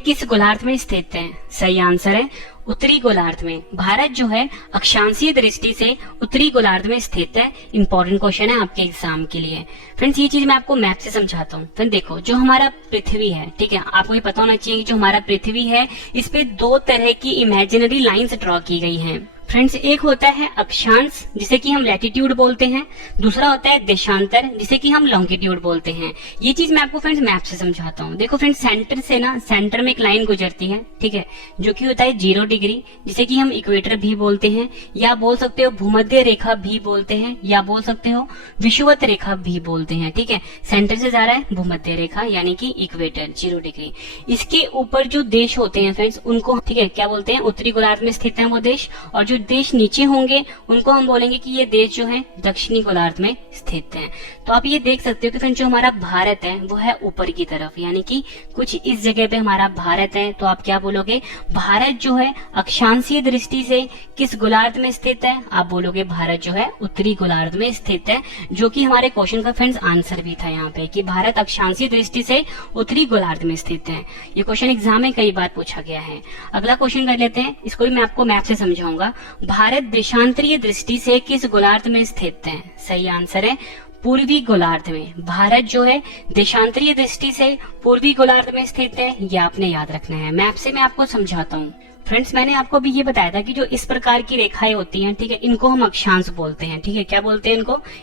किस गोलार्ध में स्थित है? सही आंसर है उत्तरी गोलार्ध में। भारत जो है अक्षांशीय दृष्टि से उत्तरी गोलार्ध में स्थित है। इंपॉर्टेंट क्वेश्चन है आपके एग्जाम के लिए। फ्रेंड्स ये चीज मैं आपको मैप से समझाता हूँ। फ्रेंड देखो, जो हमारा पृथ्वी है, ठीक है, आपको ये पता होना चाहिए कि जो हमारा पृथ्वी है इस पे दो तरह की इमेजिनरी लाइंस ड्रॉ की गई हैं। फ्रेंड्स एक होता है अक्षांश जिसे कि हम लैटिट्यूड बोलते हैं, दूसरा होता है देशांतर जिसे कि हम लॉन्गिट्यूड बोलते हैं। ये चीज मैं आपको फ्रेंड्स मैप से समझाता हूँ। देखो फ्रेंड्स, सेंटर से ना, सेंटर में एक लाइन गुजरती है, ठीक है, जो कि होता है 0 डिग्री जिसे कि हम इक्वेटर भी बोलते हैं, या बोल सकते हो भूमध्य रेखा भी बोलते हैं, या बोल सकते हो विषुवत रेखा भी बोलते हैं। ठीक है, सेंटर से जा रहा है भूमध्य रेखा यानी कि इक्वेटर 0 डिग्री। इसके ऊपर जो देश होते हैं फ्रेंड्स उनको, ठीक है, क्या बोलते हैं? उत्तरी गोलार्ध में स्थित है वो देश। और जो देश नीचे होंगे उनको हम बोलेंगे कि ये देश जो है दक्षिणी गोलार्ध में स्थित हैं। तो आप ये देख सकते हो कि फ्रेंड्स जो हमारा भारत है वो है ऊपर की तरफ, यानी कि कुछ इस जगह पे हमारा भारत है। तो आप क्या बोलोगे? भारत जो है अक्षांशीय दृष्टि से किस गोलार्ध में स्थित है? आप बोलोगे भारत जो है उत्तरी गोलार्ध में स्थित है, जो कि हमारे क्वेश्चन का फ्रेंड्स आंसर भी था यहाँ पे कि भारत अक्षांशीय दृष्टि से उत्तरी गोलार्ध में स्थित है। ये क्वेश्चन एग्जाम में कई बार पूछा गया है। अगला क्वेश्चन कर लेते हैं, इसको भी मैं आपको मैप से समझाऊंगा। भारत देशांतरीय दृष्टि से किस गोलार्ध में स्थित है? सही आंसर है पूर्वी गोलार्ध में। भारत जो है देशांतरीय दृष्टि से पूर्वी गोलार्ध में स्थित है, ये आपने याद रखना है। मैप से मैं आपको समझाता हूँ। फ्रेंड्स मैंने आपको अभी ये बताया था कि जो इस प्रकार की रेखाएं होती हैं, ठीक है, इनको हम अक्षांश बोलते हैं। ठीक है, क्या बोलते हैं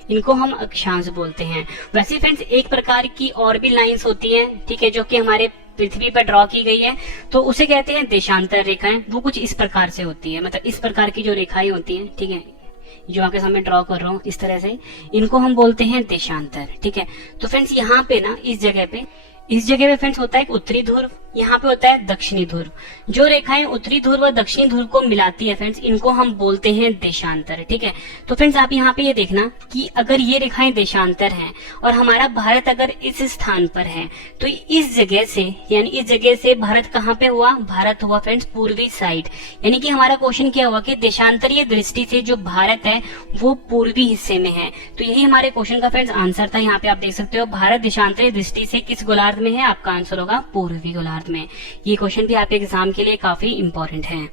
इनको हम अक्षांश बोलते हैं। वैसे फ्रेंड्स एक प्रकार की और भी लाइंस होती हैं, ठीक है, जो कि हमारे पृथ्वी पर ड्रॉ की गई है, तो उसे कहते हैं देशांतर रेखाएं। वो कुछ इस प्रकार से होती है, मतलब इस प्रकार की जो रेखाएं होती हैं, ठीक है, जो आपके सामने ड्रॉ कर रहा हूँ इस तरह से, इनको हम बोलते हैं देशांतर। ठीक है, तो फ्रेंड्स यहाँ पे ना इस जगह पे फ्रेंड्स होता है एक उत्तरी ध्रुव, यहाँ पे होता है दक्षिणी ध्रुव। जो रेखाएं उत्तरी ध्रुव और दक्षिणी ध्रुव को मिलाती है फ्रेंड्स, इनको हम बोलते हैं देशांतर। ठीक है, तो फ्रेंड्स आप यहाँ पे ये देखना कि अगर ये रेखाएं देशांतर हैं और हमारा भारत अगर इस स्थान पर है, तो इस जगह से, यानी इस जगह से भारत कहाँ पे हुआ? भारत हुआ फ्रेंड्स पूर्वी साइड। यानी कि हमारा क्वेश्चन क्या हुआ कि देशांतरीय दृष्टि से जो भारत है वो पूर्वी हिस्से में है। तो यही हमारे क्वेश्चन का फ्रेंड्स आंसर था। यहाँ पे आप देख सकते हो भारत देशांतरीय दृष्टि से किस गोलार्ध में है? आपका आंसर होगा पूर्वी गोलार्ध में। ये क्वेश्चन भी आपके एग्जाम के लिए काफी इंपॉर्टेंट है।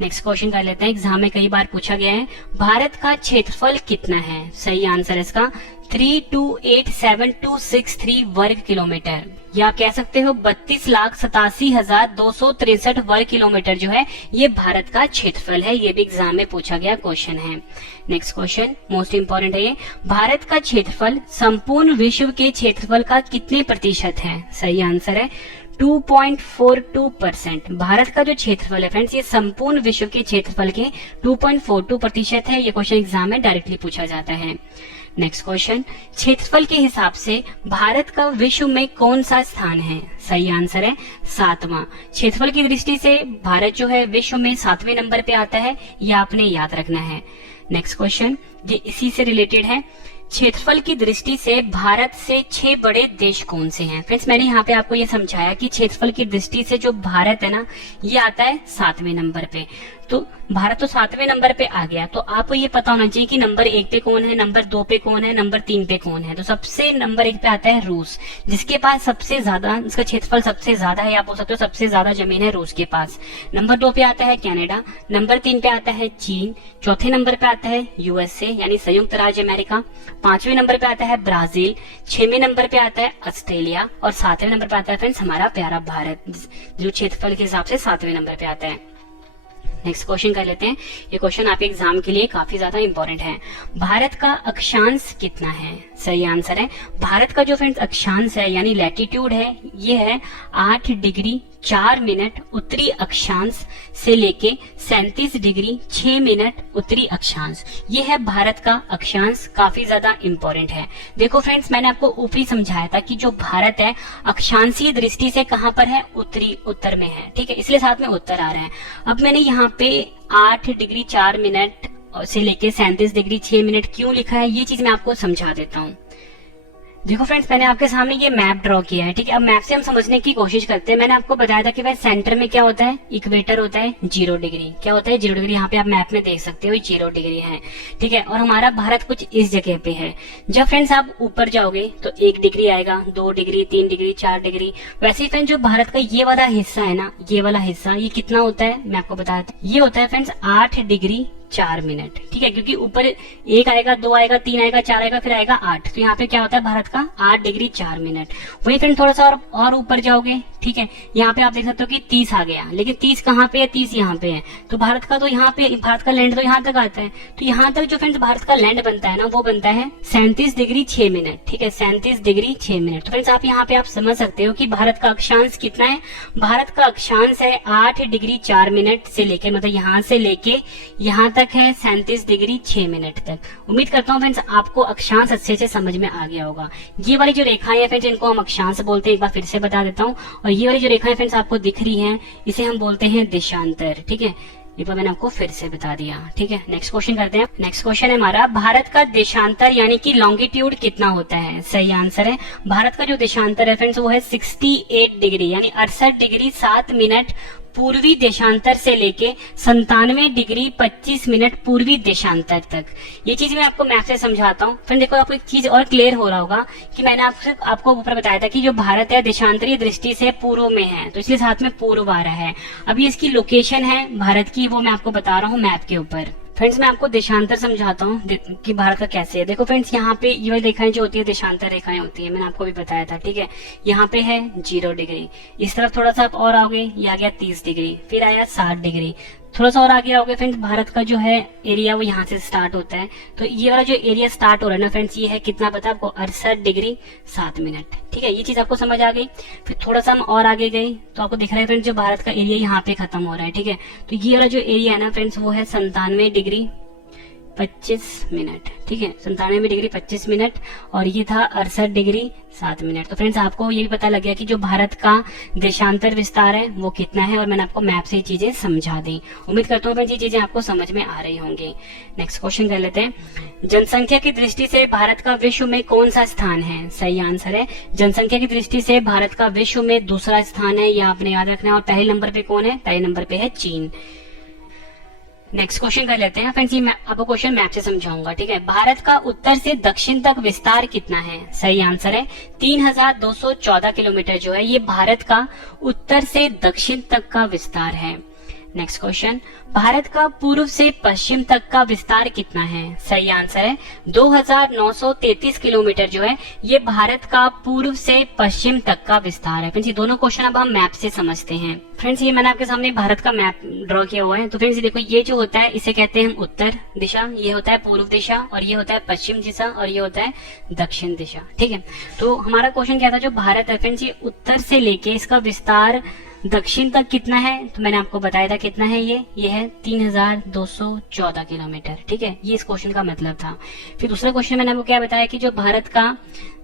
नेक्स्ट क्वेश्चन कर लेते हैं, एग्जाम में कई बार पूछा गया है। भारत का क्षेत्रफल कितना है? सही आंसर इसका 3287263 वर्ग किलोमीटर, या आप कह सकते हो 32,87,263 वर्ग किलोमीटर जो है ये भारत का क्षेत्रफल है। ये भी एग्जाम में पूछा गया क्वेश्चन है। नेक्स्ट क्वेश्चन मोस्ट इंपोर्टेंट है ये, भारत का क्षेत्रफल संपूर्ण विश्व के क्षेत्रफल का कितने प्रतिशत है? सही आंसर है 2.42%। भारत का जो क्षेत्रफल है फ्रेंड्स ये संपूर्ण विश्व के क्षेत्रफल के 2.42% है। ये क्वेश्चन एग्जाम में डायरेक्टली पूछा जाता है। नेक्स्ट क्वेश्चन, क्षेत्रफल के हिसाब से भारत का विश्व में कौन सा स्थान है? सही आंसर है 7वां। क्षेत्रफल की दृष्टि से भारत जो है विश्व में 7वें नंबर पे आता है, ये आपने याद रखना है। नेक्स्ट क्वेश्चन ये इसी से रिलेटेड है, क्षेत्रफल की दृष्टि से भारत से 6 बड़े देश कौन से हैं? फ्रेंड्स मैंने यहाँ पे आपको ये समझाया कि क्षेत्रफल की दृष्टि से जो भारत है ना ये आता है 7वें नंबर पे। तो भारत तो 7वें नंबर पे आ गया, तो आपको ये पता होना चाहिए कि नंबर 1 पे कौन है, नंबर 2 पे कौन है, नंबर 3 पे कौन है। तो सबसे नंबर 1 पे आता है रूस, जिसके पास सबसे ज्यादा, इसका क्षेत्रफल सबसे ज्यादा है, आप बोल सकते हो सबसे ज्यादा जमीन है रूस के पास। नंबर 2 पे आता है कनाडा, नंबर 3 पे आता है चीन, चौथे नंबर पे आता है यूएसए यानी संयुक्त राज्य अमेरिका, 5वें नंबर पे आता है ब्राजील, 6वें नंबर पे आता है ऑस्ट्रेलिया और 7वें नंबर पे आता है फ्रेंड्स हमारा प्यारा भारत, जो क्षेत्रफल के हिसाब से 7वें नंबर पे आता है। नेक्स्ट क्वेश्चन कर लेते हैं, ये क्वेश्चन आपके एग्जाम के लिए काफी ज्यादा इंपॉर्टेंट है। भारत का अक्षांश कितना है? सही आंसर है भारत का जो फ्रेंड्स अक्षांश है यानी लैटिट्यूड है ये है 8 डिग्री 4 मिनट उत्तरी अक्षांश से लेके 37 डिग्री 6 मिनट उत्तरी अक्षांश। ये है भारत का अक्षांश, काफी ज्यादा इंपॉर्टेंट है। देखो फ्रेंड्स मैंने आपको ऊपरी समझाया था कि जो भारत है अक्षांशीय दृष्टि से कहाँ पर है? उत्तर में है। ठीक है, इसलिए साथ में उत्तर आ रहा है। अब मैंने यहाँ पे 8 डिग्री 4 मिनट से लेके 37 डिग्री 6 मिनट क्यों लिखा है, ये चीज मैं आपको समझा देता हूँ। देखो फ्रेंड्स, मैंने आपके सामने ये मैप ड्रॉ किया है, ठीक है। अब मैप से हम समझने की कोशिश करते हैं। मैंने आपको बताया था कि भाई सेंटर में क्या होता है, इक्वेटर होता है 0 डिग्री। क्या होता है 0 डिग्री, यहाँ पे आप मैप में देख सकते हो 0 डिग्री है, ठीक है। और हमारा भारत कुछ इस जगह पे है। जब फ्रेंड्स आप ऊपर जाओगे तो 1 डिग्री आएगा, 2 डिग्री, 3 डिग्री, 4 डिग्री। वैसे ही फ्रेंड्स जो भारत का ये वाला हिस्सा है ना, ये वाला हिस्सा ये कितना होता है मैं आपको बताता हूँ। ये होता है फ्रेंड्स 8 डिग्री 4 मिनट, ठीक है। क्योंकि ऊपर 1 आएगा, 2 आएगा, 3 आएगा, 4 आएगा, फिर आएगा 8। तो यहाँ पे क्या होता है भारत का 8 डिग्री 4 मिनट। वही फ्रेंड थोड़ा सा और ऊपर जाओगे, ठीक है। यहाँ पे आप देख सकते हो कि 30 आ गया, लेकिन 30 कहाँ पे है, 30 यहाँ पे है। तो भारत का तो यहाँ पे, भारत का लैंड तो यहाँ तक आता है। तो यहाँ तक जो फ्रेंड्स भारत का लैंड बनता है ना, वो बनता है 37 डिग्री 6 मिनट, ठीक है। 37 डिग्री 6 मिनट। तो फ्रेंड्स आप यहाँ पे आप समझ सकते हो कि भारत का अक्षांश कितना है। भारत का अक्षांश है 8 डिग्री 4 मिनट से लेके, मतलब यहाँ से लेके यहाँ तक है 37 डिग्री 6 मिनट तक। उम्मीद करता हूँ फ्रेंड्स आपको अक्षांश अच्छे से समझ में आ गया होगा। ये वाली जो रेखाएं हैं फ्रेंड्स, इनको हम अक्षांश बोलते हैं। एक बार फिर से बता देता हूँ। और ये वाली जो रेखाएं फ्रेंड्स आपको दिख रही हैं, इसे हम बोलते हैं देशांतर, ठीक है। ये बार मैंने आपको फिर से बता दिया, ठीक है। नेक्स्ट क्वेश्चन करते हैं। नेक्स्ट क्वेश्चन है हमारा, भारत का देशांतर यानी कि लॉन्गिट्यूड कितना होता है। सही आंसर है, भारत का जो देशांतर है फ्रेंड्स वो है 68 डिग्री यानी 68 डिग्री 7 मिनट पूर्वी देशांतर से लेके 97 डिग्री 25 मिनट पूर्वी देशांतर तक। ये चीज मैं आपको मैप से समझाता हूँ। फिर देखो आपको एक चीज और क्लियर हो रहा होगा कि मैंने आपको ऊपर बताया था कि जो भारत है देशांतरीय दृष्टि से पूर्व में है, तो इसलिए साथ में पूर्व आ रहा है। अभी इसकी लोकेशन है भारत की, वो मैं आपको बता रहा हूँ मैप के ऊपर। फ्रेंड्स मैं आपको देशांतर समझाता हूँ कि भारत का कैसे है। देखो फ्रेंड्स यहाँ पे ये वाली रेखाएं जो होती है देशांतर रेखाएं होती है, मैंने आपको भी बताया था, ठीक है। यहाँ पे है 0 डिग्री, इस तरफ थोड़ा सा आप और आओगे, ये आ गया 30 डिग्री, फिर आया 60 डिग्री, थोड़ा सा और आगे आओगे फ्रेंड्स, भारत का जो है एरिया वो यहाँ से स्टार्ट होता है। तो ये वाला जो एरिया स्टार्ट हो रहा है ना फ्रेंड्स, ये है कितना पता है आपको, 68 डिग्री 7 मिनट, ठीक है। ये चीज आपको समझ आ गई। फिर थोड़ा सा हम और आगे गए तो आपको दिख रहा है फ्रेंड्स जो भारत का एरिया यहाँ पे खत्म हो रहा है, ठीक है। तो ये वाला जो एरिया है ना फ्रेंड्स वो है 97 डिग्री 25 मिनट, ठीक है। 97 डिग्री 25 मिनट और ये था 68 डिग्री 7 मिनट। तो फ्रेंड्स आपको ये भी पता लग गया कि जो भारत का देशांतर विस्तार है वो कितना है, और मैंने आपको मैप से ये चीजें समझा दी। उम्मीद करता हूँ फ्रेंड्स ये चीजें आपको समझ में आ रही होंगी। नेक्स्ट क्वेश्चन कर लेते हैं। जनसंख्या की दृष्टि से भारत का विश्व में कौन सा स्थान है। सही आंसर है, जनसंख्या की दृष्टि से भारत का विश्व में दूसरा स्थान है, यह आपने याद रखना है। और पहले नंबर पे कौन है, पहले नंबर पे है चीन। नेक्स्ट क्वेश्चन कर लेते हैं फ्रेंड्स, ये आपको क्वेश्चन मैप से समझाऊंगा, ठीक है। भारत का उत्तर से दक्षिण तक विस्तार कितना है। सही आंसर है 3214 किलोमीटर जो है ये भारत का उत्तर से दक्षिण तक का विस्तार है। नेक्स्ट क्वेश्चन, भारत का पूर्व से पश्चिम तक का विस्तार कितना है। सही आंसर है 2933 किलोमीटर जो है ये भारत का पूर्व से पश्चिम तक का विस्तार है। फ्रेंड्स ये दोनों क्वेश्चन अब हम मैप से समझते हैं। फ्रेंड्स ये मैंने आपके सामने भारत का मैप ड्रॉ किया हुआ है। तो फ्रेंड्स देखो ये जो होता है इसे कहते हैं हम उत्तर दिशा, ये होता है पूर्व दिशा, और ये होता है पश्चिम दिशा, और ये होता है दक्षिण दिशा, ठीक है। तो हमारा क्वेश्चन क्या था, जो भारत है फ्रेंड्स ये उत्तर से लेके इसका विस्तार दक्षिण तक कितना है, तो मैंने आपको बताया था कितना है, ये है 3214 किलोमीटर, ठीक है। ये इस क्वेश्चन का मतलब था। फिर दूसरा क्वेश्चन मैंने आपको क्या बताया कि जो भारत का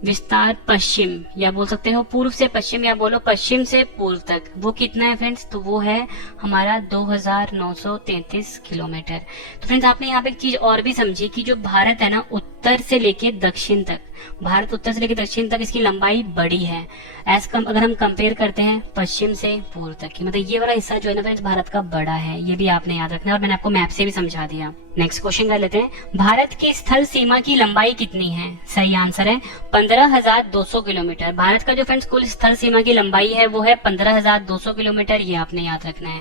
विस्तार पश्चिम, या बोल सकते हो पूर्व से पश्चिम, या बोलो पश्चिम से पूर्व तक, वो कितना है फ्रेंड्स, तो वो है हमारा 2933 किलोमीटर। तो फ्रेंड्स आपने यहाँ पे एक चीज और भी समझी कि जो भारत है ना उत्तर से लेके दक्षिण तक, भारत उत्तर से लेकर दक्षिण तक इसकी लंबाई बड़ी है अगर हम कंपेयर करते हैं पश्चिम से पूर्व तक की, मतलब ये वाला हिस्सा जो है ना फ्रेंड्स भारत का बड़ा है। ये भी आपने याद रखना है, और मैंने आपको मैप से भी समझा दिया। नेक्स्ट क्वेश्चन कर लेते हैं, भारत की स्थल सीमा की लंबाई कितनी है। सही आंसर है 15,200 किलोमीटर। भारत का जो फ्रेंड्स कुल स्थल सीमा की लंबाई है वो है 15,200 किलोमीटर, ये आपने याद रखना है।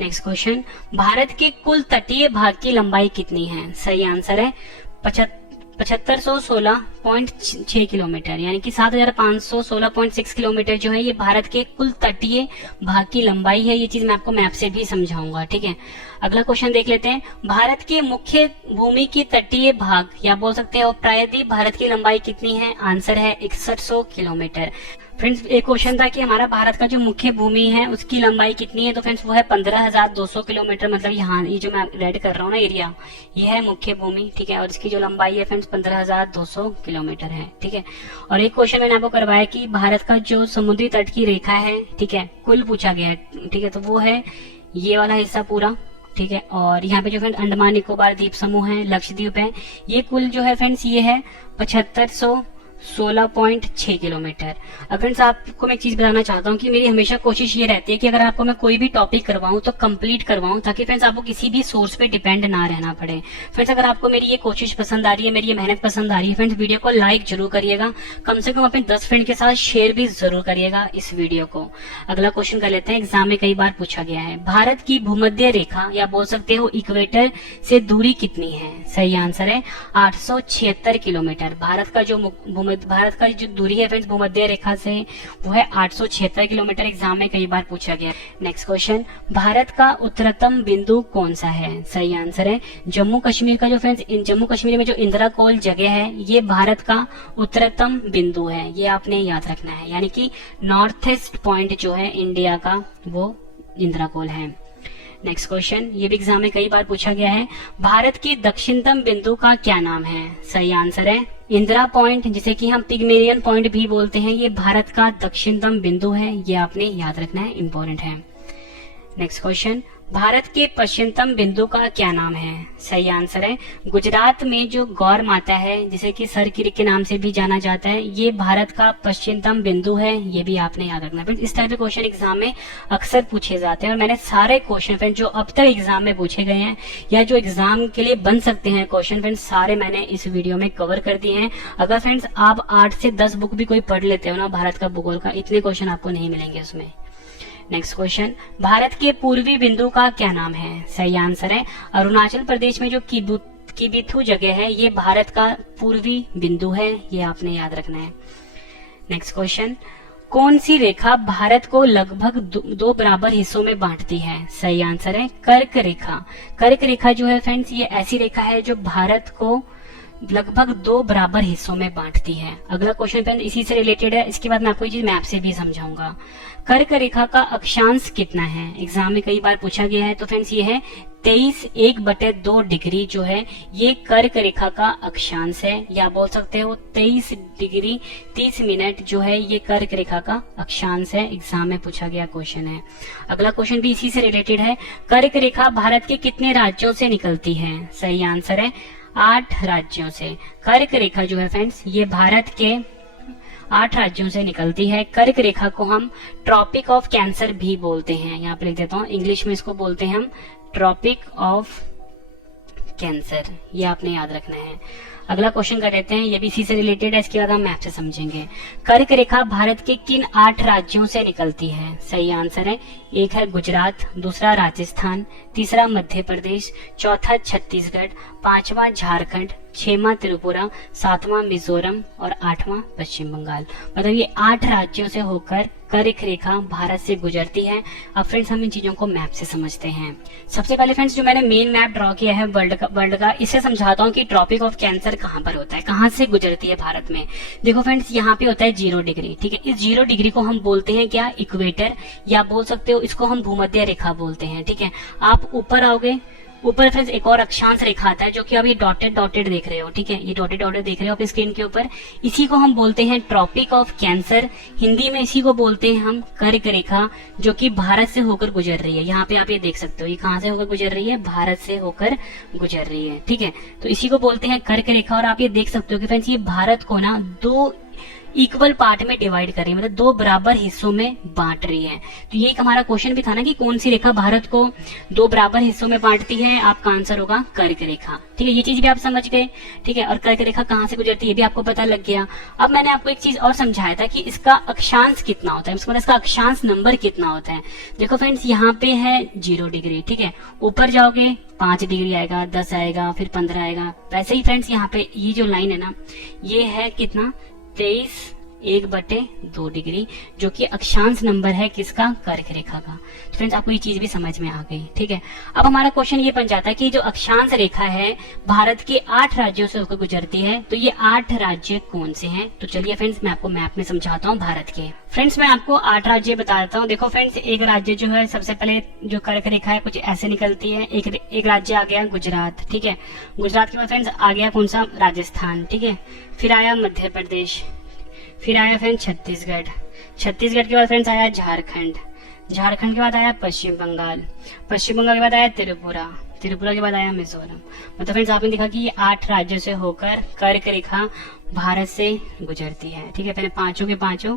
नेक्स्ट क्वेश्चन, भारत के कुल तटीय भाग की लंबाई कितनी है। सही आंसर है 7516.6 किलोमीटर, यानी कि 7516.6 किलोमीटर जो है ये भारत के कुल तटीय भाग की लंबाई है। ये चीज मैं आपको मैप से भी समझाऊंगा, ठीक है। अगला क्वेश्चन देख लेते हैं, भारत के मुख्य भूमि की तटीय भाग, या बोल सकते हो प्रायद्वीप भारत की लंबाई कितनी है। आंसर है 6100 किलोमीटर। फ्रेंड्स एक क्वेश्चन था कि हमारा भारत का जो मुख्य भूमि है उसकी लंबाई कितनी है, तो फ्रेंड्स वो है 15,200 किलोमीटर। मतलब यहाँ ये जो मैं रेड कर रहा हूँ ना एरिया, ये है मुख्य भूमि, ठीक है। और इसकी जो लंबाई है फ्रेंड्स 15,200 किलोमीटर है, ठीक है। और एक क्वेश्चन मैंने आपको करवाया कि भारत का जो समुद्री तट की रेखा है, ठीक है, कुल पूछा गया है, ठीक है। तो वो है ये वाला हिस्सा पूरा, ठीक है। और यहाँ पे जो फ्रेंड्स अंडमान निकोबार द्वीप समूह है, लक्षद्वीप है, ये कुल जो है फ्रेंड्स ये है 7500 16.6 किलोमीटर। अब फ्रेंड्स आपको मैं एक चीज बताना चाहता हूँ कि मेरी हमेशा कोशिश ये रहती है कि अगर आपको मैं कोई भी टॉपिक करवाऊं तो कंप्लीट करवाऊं, ताकि फ्रेंड्स आपको किसी भी सोर्स पे डिपेंड ना रहना पड़े। फ्रेंड्स अगर आपको मेरी ये कोशिश पसंद आ रही है, मेरी ये मेहनत पसंद आ रही है, फ्रेंड्स वीडियो को लाइक जरूर करिएगा, कम से कम अपने 10 फ्रेंड के साथ शेयर भी जरूर करिएगा इस वीडियो को। अगला क्वेश्चन कर लेते हैं, एग्जाम में कई बार पूछा गया है, भारत की भूमध्य रेखा या बोल सकते हो इक्वेटर से दूरी कितनी है? सही आंसर है 876 किलोमीटर। भारत का जो दूरी है फ्रेंड्स भूमध्य रेखा से वो है 876 किलोमीटर। एग्जाम में कई बार पूछा गया। नेक्स्ट क्वेश्चन, भारत का उत्तरतम बिंदु कौन सा है? सही आंसर है जम्मू कश्मीर का जो फ्रेंड्स जम्मू कश्मीर में जो इंदिरा कोल जगह है ये भारत का उत्तरतम बिंदु है, ये आपने याद रखना है। यानी कि नॉर्थ ईस्ट पॉइंट जो है इंडिया का वो इंदिरा कोल है। नेक्स्ट क्वेश्चन, ये भी एग्जाम में कई बार पूछा गया है, भारत के दक्षिणतम बिंदु का क्या नाम है? सही आंसर है इंदिरा पॉइंट, जिसे कि हम पिग्मेलियन पॉइंट भी बोलते हैं, ये भारत का दक्षिणतम बिंदु है, ये आपने याद रखना है, इंपॉर्टेंट है। नेक्स्ट क्वेश्चन, भारत के पश्चिमतम बिंदु का क्या नाम है? सही आंसर है गुजरात में जो गौर माता है, जिसे कि सर की के नाम से भी जाना जाता है, ये भारत का पश्चिमतम बिंदु है, ये भी आपने याद रखना है। इस टाइप के क्वेश्चन एग्जाम में अक्सर पूछे जाते हैं और मैंने सारे क्वेश्चन फ्रेंड जो अब तक एग्जाम में पूछे गए हैं या जो एग्जाम के लिए बन सकते हैं क्वेश्चन फ्रेंड सारे मैंने इस वीडियो में कवर कर दिए हैं। अगर फ्रेंड्स आप 8 से 10 बुक भी कोई पढ़ लेते हो ना भारत का भूगोल का, इतने क्वेश्चन आपको नहीं मिलेंगे उसमें। नेक्स्ट क्वेश्चन, भारत के पूर्वी बिंदु का क्या नाम है? सही आंसर है अरुणाचल प्रदेश में जो किबिथु जगह है ये भारत का पूर्वी बिंदु है, ये आपने याद रखना है। नेक्स्ट क्वेश्चन, कौन सी रेखा भारत को लगभग दो बराबर हिस्सों में बांटती है? सही आंसर है कर्क रेखा। कर्क रेखा जो है फ्रेंड्स ये ऐसी रेखा है जो भारत को लगभग 2 बराबर हिस्सों में बांटती है। अगला क्वेश्चन फ्रेंड इसी से रिलेटेड है, इसके बाद मैं आपको ये चीज मैप से भी समझाऊंगा। कर्क रेखा का अक्षांश कितना है? एग्जाम में कई बार पूछा गया है, तो फ्रेंड्स ये है 23.1/2 डिग्री जो है ये कर्क रेखा का अक्षांश है, या बोल सकते हो 23 डिग्री 30 मिनट जो है ये कर्क रेखा का अक्षांश है। एग्जाम में पूछा गया क्वेश्चन है। अगला क्वेश्चन भी इसी से रिलेटेड है, कर्क रेखा भारत के कितने राज्यों से निकलती है? सही आंसर है 8 राज्यों से। कर्क रेखा जो है फ्रेंड्स ये भारत के 8 राज्यों से निकलती है। कर्क रेखा को हम ट्रॉपिक ऑफ कैंसर भी बोलते हैं, यहाँ पे लिख देता हूँ, इंग्लिश में इसको बोलते हैं हम ट्रॉपिक ऑफ कैंसर, ये आपने याद रखना है। अगला क्वेश्चन कर लेते हैं, ये भी इसी से रिलेटेड है, इसके बाद हम मैप से समझेंगे। कर्क रेखा भारत के किन 8 राज्यों से निकलती है? सही आंसर है एक है गुजरात, दूसरा राजस्थान, तीसरा मध्य प्रदेश, चौथा छत्तीसगढ़, 5वां झारखंड, 6वां त्रिपुरा, 7वां मिजोरम और 8वां पश्चिम बंगाल। मतलब ये 8 राज्यों से होकर कर्क रेखा भारत से गुजरती है। अब फ्रेंड्स हम इन चीजों को मैप से समझते हैं। सबसे पहले फ्रेंड्स जो मैंने मेन मैप ड्रॉ किया है वर्ल्ड का, इससे समझाता हूँ कि ट्रॉपिक ऑफ कैंसर कहाँ पर होता है, कहाँ से गुजरती है भारत में। देखो फ्रेंड्स यहाँ पे होता है 0 डिग्री, ठीक है। इस 0 डिग्री को हम बोलते हैं क्या? इक्वेटर, या बोल सकते हो इसको हम भूमध्य रेखा बोलते हैं, ठीक है। आप ऊपर आओगे, ऊपर फ्रेंड्स एक और अक्षांश रेखा आता है जो कि आप ये डॉटेड देख रहे हो, ठीक है। ये डॉटेड देख रहे हो अपनी स्क्रीन के ऊपर, इसी को हम बोलते हैं ट्रॉपिक ऑफ कैंसर। हिंदी में इसी को बोलते हैं हम कर्क रेखा, जो कि भारत से होकर गुजर रही है। यहाँ पे आप ये देख सकते हो, ये कहाँ से होकर गुजर रही है? भारत से होकर गुजर रही है, ठीक है। तो इसी को बोलते हैं कर्क रेखा। और आप ये देख सकते हो कि फ्रेंड्स ये भारत को ना 2 इक्वल पार्ट में डिवाइड कर रही है, मतलब 2 बराबर हिस्सों में बांट रही है। तो ये एक हमारा क्वेश्चन भी था ना कि कौन सी रेखा भारत को 2 बराबर हिस्सों में बांटती है। आपका आंसर होगा कर्क रेखा, ठीक है। ये चीज भी आप समझ गए, ठीक है। और कर्क रेखा कहाँ से गुजरती है ये भी आपको पता लग गया। अब मैंने आपको एक चीज और समझाया था कि इसका अक्षांश कितना होता है, इसका अक्षांश नंबर कितना होता है। देखो फ्रेंड्स यहाँ पे है 0 डिग्री, ठीक है। ऊपर जाओगे 5 डिग्री आएगा, 10 आएगा, फिर 15 आएगा। वैसे ही फ्रेंड्स यहाँ पे ये जो लाइन है ना, ये है कितना? 23.1/2 डिग्री, जो कि अक्षांश नंबर है किसका? कर्क रेखा का। तो फ्रेंड्स आपको ये चीज भी समझ में आ गई, ठीक है। अब हमारा क्वेश्चन ये बन जाता है कि जो अक्षांश रेखा है भारत के 8 राज्यों से होकर गुजरती है, तो ये 8 राज्य कौन से हैं? तो चलिए फ्रेंड्स मैं आपको मैप में समझाता हूँ भारत के। फ्रेंड्स मैं आपको 8 राज्य बता देता हूँ। देखो फ्रेंड्स एक राज्य जो है सबसे पहले जो कर्क रेखा है कुछ ऐसे निकलती है। एक राज्य आ गया गुजरात, ठीक है। गुजरात के बाद फ्रेंड्स आ गया कौन सा? राजस्थान, ठीक है। फिर आया मध्य प्रदेश, फिर आया फ्रेंड्स छत्तीसगढ़, छत्तीसगढ़ के बाद फ्रेंड्स आया झारखंड, झारखंड के बाद आया पश्चिम बंगाल, पश्चिम बंगाल के बाद आया त्रिपुरा, त्रिपुरा के बाद आया मिजोरम। मतलब फ्रेंड्स आपने देखा कि ये 8 राज्यों से होकर कर्क रेखा भारत से गुजरती है। ठीक है, पहले पांचों के पांचों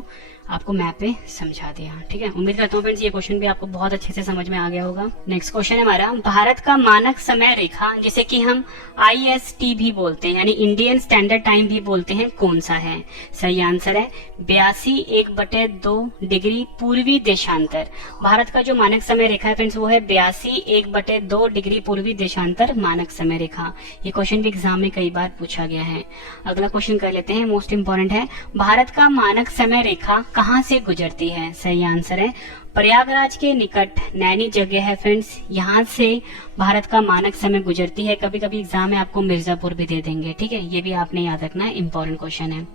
आपको मैप पे समझा दिया। ठीक है, उम्मीद करता हूँ फ्रेंड्स ये क्वेश्चन भी आपको बहुत अच्छे से समझ में आ गया होगा। नेक्स्ट क्वेश्चन है हमारा, भारत का मानक समय रेखा जिसे कि हम IST भी बोलते हैं यानी इंडियन स्टैंडर्ड टाइम भी बोलते हैं, कौन सा है? सही आंसर है 82 डिग्री पूर्वी देशांतर। भारत का जो मानक समय रेखा है फ्रेंड्स वो है 82 डिग्री पूर्वी देशांतर मानक समय रेखा। ये क्वेश्चन भी एग्जाम में कई बार पूछा गया है। अगला क्वेश्चन कर लेते हैं, मोस्ट इंपोर्टेंट है, भारत का मानक समय रेखा कहाँ से गुजरती है? सही आंसर है प्रयागराज के निकट नैनी जगह है फ्रेंड्स, यहाँ से भारत का मानक समय गुजरती है। कभी कभी एग्जाम में आपको मिर्जापुर भी दे देंगे। ठीक है, ये भी आपने याद रखना है, इंपॉर्टेंट क्वेश्चन है।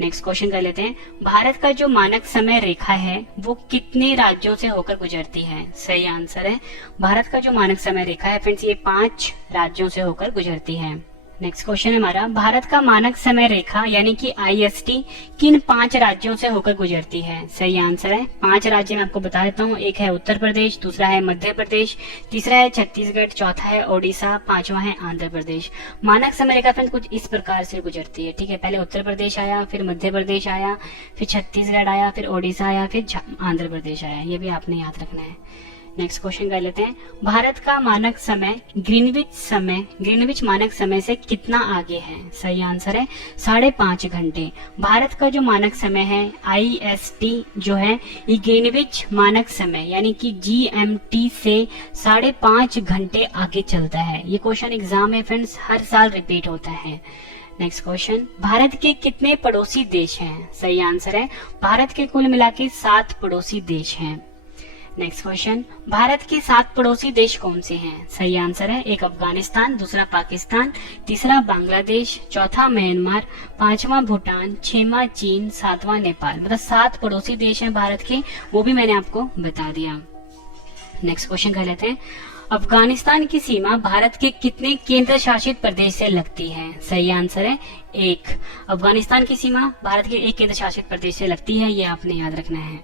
नेक्स्ट क्वेश्चन कर लेते हैं, भारत का जो मानक समय रेखा है वो कितने राज्यों से होकर गुजरती है? सही आंसर है भारत का जो मानक समय रेखा है फ्रेंड्स ये 5 राज्यों से होकर गुजरती है। नेक्स्ट क्वेश्चन है हमारा, भारत का मानक समय रेखा यानी कि IST किन 5 राज्यों से होकर गुजरती है? सही आंसर है 5 राज्य मैं आपको बता देता हूँ। एक है उत्तर प्रदेश, दूसरा है मध्य प्रदेश, तीसरा है छत्तीसगढ़, चौथा है ओडिशा, 5वां है आंध्र प्रदेश। मानक समय रेखा फ्रेंड्स कुछ इस प्रकार से गुजरती है। ठीक है, पहले उत्तर प्रदेश आया, फिर मध्य प्रदेश आया, फिर छत्तीसगढ़ आया, फिर ओडिशा आया, फिर आंध्र प्रदेश आया। ये भी आपने याद रखना है। नेक्स्ट क्वेश्चन कर लेते हैं, भारत का मानक समय ग्रीनविच मानक समय से कितना आगे है? सही आंसर है 5.5 घंटे। भारत का जो मानक समय है IST जो है ये ग्रीनविच मानक समय यानी कि GMT से 5.5 घंटे आगे चलता है। ये क्वेश्चन एग्जाम में फ्रेंड्स हर साल रिपीट होता है। नेक्स्ट क्वेश्चन, भारत के कितने पड़ोसी देश हैं? सही आंसर है भारत के कुल मिला के 7 पड़ोसी देश हैं। नेक्स्ट क्वेश्चन, भारत के 7 पड़ोसी देश कौन से हैं? सही आंसर है एक अफगानिस्तान, दूसरा पाकिस्तान, तीसरा बांग्लादेश, चौथा म्यांमार, 5वां भूटान, 6वां चीन, 7वां नेपाल। मतलब 7 पड़ोसी देश हैं भारत के, वो भी मैंने आपको बता दिया। नेक्स्ट क्वेश्चन कर लेते हैं, अफगानिस्तान की सीमा भारत के कितने केंद्र शासित प्रदेश से लगती है? सही आंसर है 1। अफगानिस्तान की सीमा भारत के 1 केंद्र शासित प्रदेश से लगती है, ये आपने याद रखना है।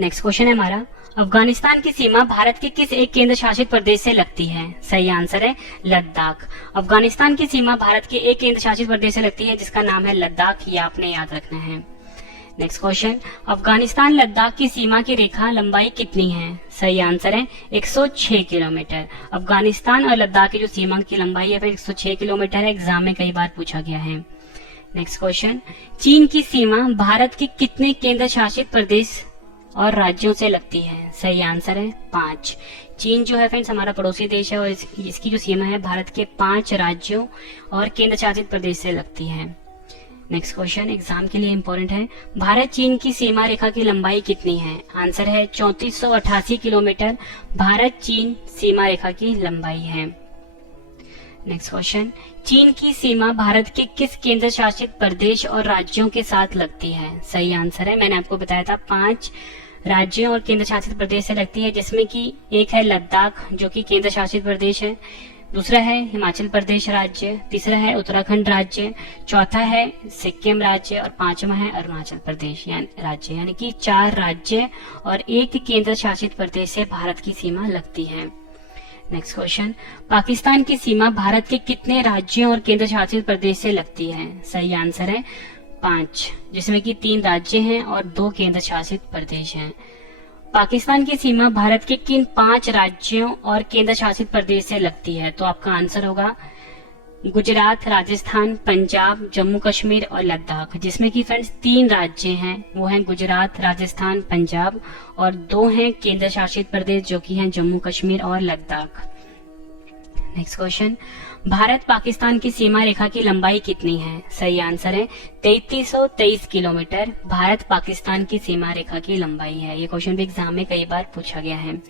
नेक्स्ट क्वेश्चन है हमारा, अफगानिस्तान की सीमा भारत के किस एक केंद्र शासित प्रदेश से लगती है? सही आंसर है लद्दाख। अफगानिस्तान की सीमा भारत के एक केंद्र शासित प्रदेश से लगती है जिसका नाम है लद्दाख, ये आपने याद रखना है। नेक्स्ट क्वेश्चन, अफगानिस्तान लद्दाख की सीमा की रेखा लंबाई कितनी है? सही आंसर है 106 किलोमीटर। अफगानिस्तान और लद्दाख की जो सीमा की लंबाई है 106 किलोमीटर है, एग्जाम में कई बार पूछा गया है। नेक्स्ट क्वेश्चन, चीन की सीमा भारत के कितने केंद्र शासित प्रदेश और राज्यों से लगती है? सही आंसर है 5। चीन जो है फ्रेंड्स हमारा पड़ोसी देश है और इसकी जो सीमा है भारत के 5 राज्यों और केंद्र शासित प्रदेश से लगती है। नेक्स्ट क्वेश्चन एग्जाम के लिए इंपॉर्टेंट है, भारत चीन की सीमा रेखा की लंबाई कितनी है? आंसर है 3488 किलोमीटर भारत चीन सीमा रेखा की लंबाई है। नेक्स्ट क्वेश्चन, चीन की सीमा भारत के किस केंद्र शासित प्रदेश और राज्यों के साथ लगती है? सही आंसर है मैंने आपको बताया था 5 राज्यों और केंद्र शासित प्रदेश से लगती है, जिसमें कि एक है लद्दाख जो कि केंद्र शासित प्रदेश है, दूसरा है हिमाचल प्रदेश राज्य, तीसरा है उत्तराखंड राज्य, चौथा है सिक्किम राज्य और 5वां है अरुणाचल प्रदेश राज्य। यानी कि 4 राज्य और 1 केंद्र शासित प्रदेश से भारत की सीमा लगती है। नेक्स्ट क्वेश्चन, पाकिस्तान की सीमा भारत के कितने राज्यों और केंद्र शासित प्रदेश से लगती है? सही आंसर है 5, जिसमें कि 3 राज्य हैं और 2 केंद्र शासित प्रदेश हैं। पाकिस्तान की सीमा भारत के किन 5 राज्यों और केंद्र शासित प्रदेश से लगती है? तो आपका आंसर होगा गुजरात, राजस्थान, पंजाब, जम्मू कश्मीर और लद्दाख, जिसमें कि फ्रेंड्स 3 राज्य हैं, वो हैं गुजरात, राजस्थान, पंजाब और 2 हैं केंद्र शासित प्रदेश जो कि हैं जम्मू कश्मीर और लद्दाख। नेक्स्ट क्वेश्चन, भारत पाकिस्तान की सीमा रेखा की लंबाई कितनी है? सही आंसर है 3323 किलोमीटर भारत पाकिस्तान की सीमा रेखा की लंबाई है। ये क्वेश्चन भी एग्जाम में कई बार पूछा गया है।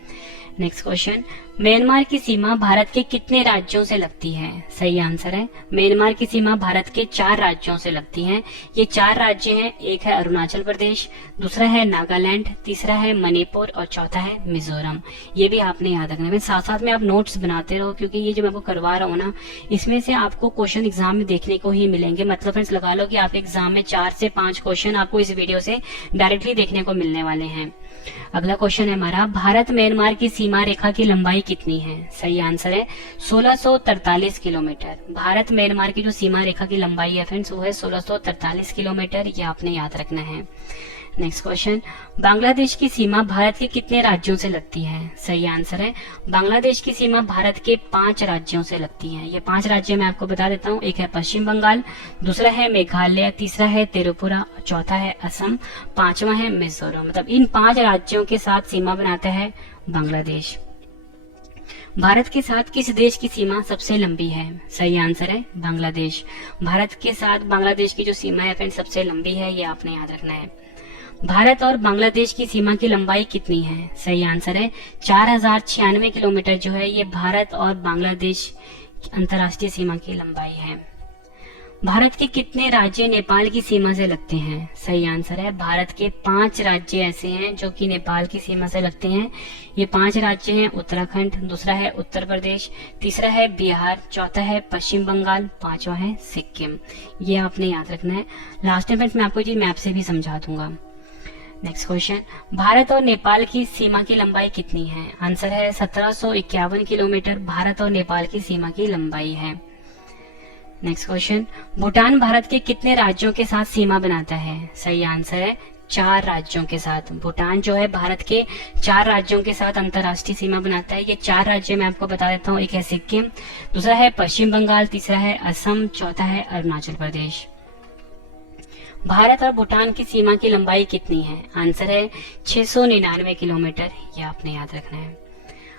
नेक्स्ट क्वेश्चन, म्यांमार की सीमा भारत के कितने राज्यों से लगती है? सही आंसर है म्यांमार की सीमा भारत के 4 राज्यों से लगती है। ये 4 राज्य हैं, एक है अरुणाचल प्रदेश, दूसरा है नागालैंड, तीसरा है मणिपुर और चौथा है मिजोरम। ये भी आपने याद रखना है। साथ साथ में आप नोट्स बनाते रहो, क्योंकि ये जो मैं आपको करवा रहा हूँ ना, इसमें से आपको क्वेश्चन एग्जाम में देखने को ही मिलेंगे। मतलब फ्रेंड्स लगा लो कि आप एग्जाम में 4 से 5 क्वेश्चन आपको इस वीडियो से डायरेक्टली देखने को मिलने वाले हैं। अगला क्वेश्चन है हमारा, भारत म्यांमार की सीमा रेखा की लंबाई कितनी है? सही आंसर है 1643 किलोमीटर। भारत म्यांमार की जो सीमा रेखा की लंबाई है फ्रेंड्स वो है 1643 किलोमीटर, ये आपने याद रखना है। नेक्स्ट क्वेश्चन, बांग्लादेश की सीमा भारत के कितने राज्यों से लगती है? सही आंसर है बांग्लादेश की सीमा भारत के 5 राज्यों से लगती है। ये 5 राज्य मैं आपको बता देता हूँ। एक है पश्चिम बंगाल, दूसरा है मेघालय, तीसरा है त्रिपुरा, चौथा है असम, 5वां है मिजोरम। मतलब इन 5 राज्यों के साथ सीमा बनाता है बांग्लादेश। भारत के साथ किस देश की सीमा सबसे लंबी है? सही आंसर है बांग्लादेश। भारत के साथ बांग्लादेश की जो सीमा है फ्रेंड सबसे लंबी है, ये आपने याद रखना है। भारत और बांग्लादेश की सीमा की लंबाई कितनी है? सही आंसर है 4096 किलोमीटर जो है ये भारत और बांग्लादेश अंतर्राष्ट्रीय सीमा की लंबाई है। भारत के कितने राज्य नेपाल की सीमा से लगते हैं? सही आंसर है भारत के 5 राज्य ऐसे हैं जो कि नेपाल की सीमा से लगते हैं। ये 5 राज्य हैं उत्तराखंड, दूसरा है उत्तर प्रदेश, तीसरा है बिहार, चौथा है पश्चिम बंगाल, 5वां है सिक्किम। ये आपने याद रखना है। लास्ट में फ्रेंड्स मैं आपको ये मैप से भी समझा दूंगा। नेक्स्ट क्वेश्चन, भारत और नेपाल की सीमा की लंबाई कितनी है? आंसर है 1751 किलोमीटर भारत और नेपाल की सीमा की लंबाई है। नेक्स्ट क्वेश्चन, भूटान भारत के कितने राज्यों के साथ सीमा बनाता है? सही आंसर है 4 राज्यों के साथ। भूटान जो है भारत के 4 राज्यों के साथ अंतर्राष्ट्रीय सीमा बनाता है। ये 4 राज्य मैं आपको बता देता हूँ। एक है सिक्किम, दूसरा है पश्चिम बंगाल, तीसरा है असम, चौथा है अरुणाचल प्रदेश। भारत और भूटान की सीमा की लंबाई कितनी है? आंसर है 699 किलोमीटर, ये आपने याद रखना है।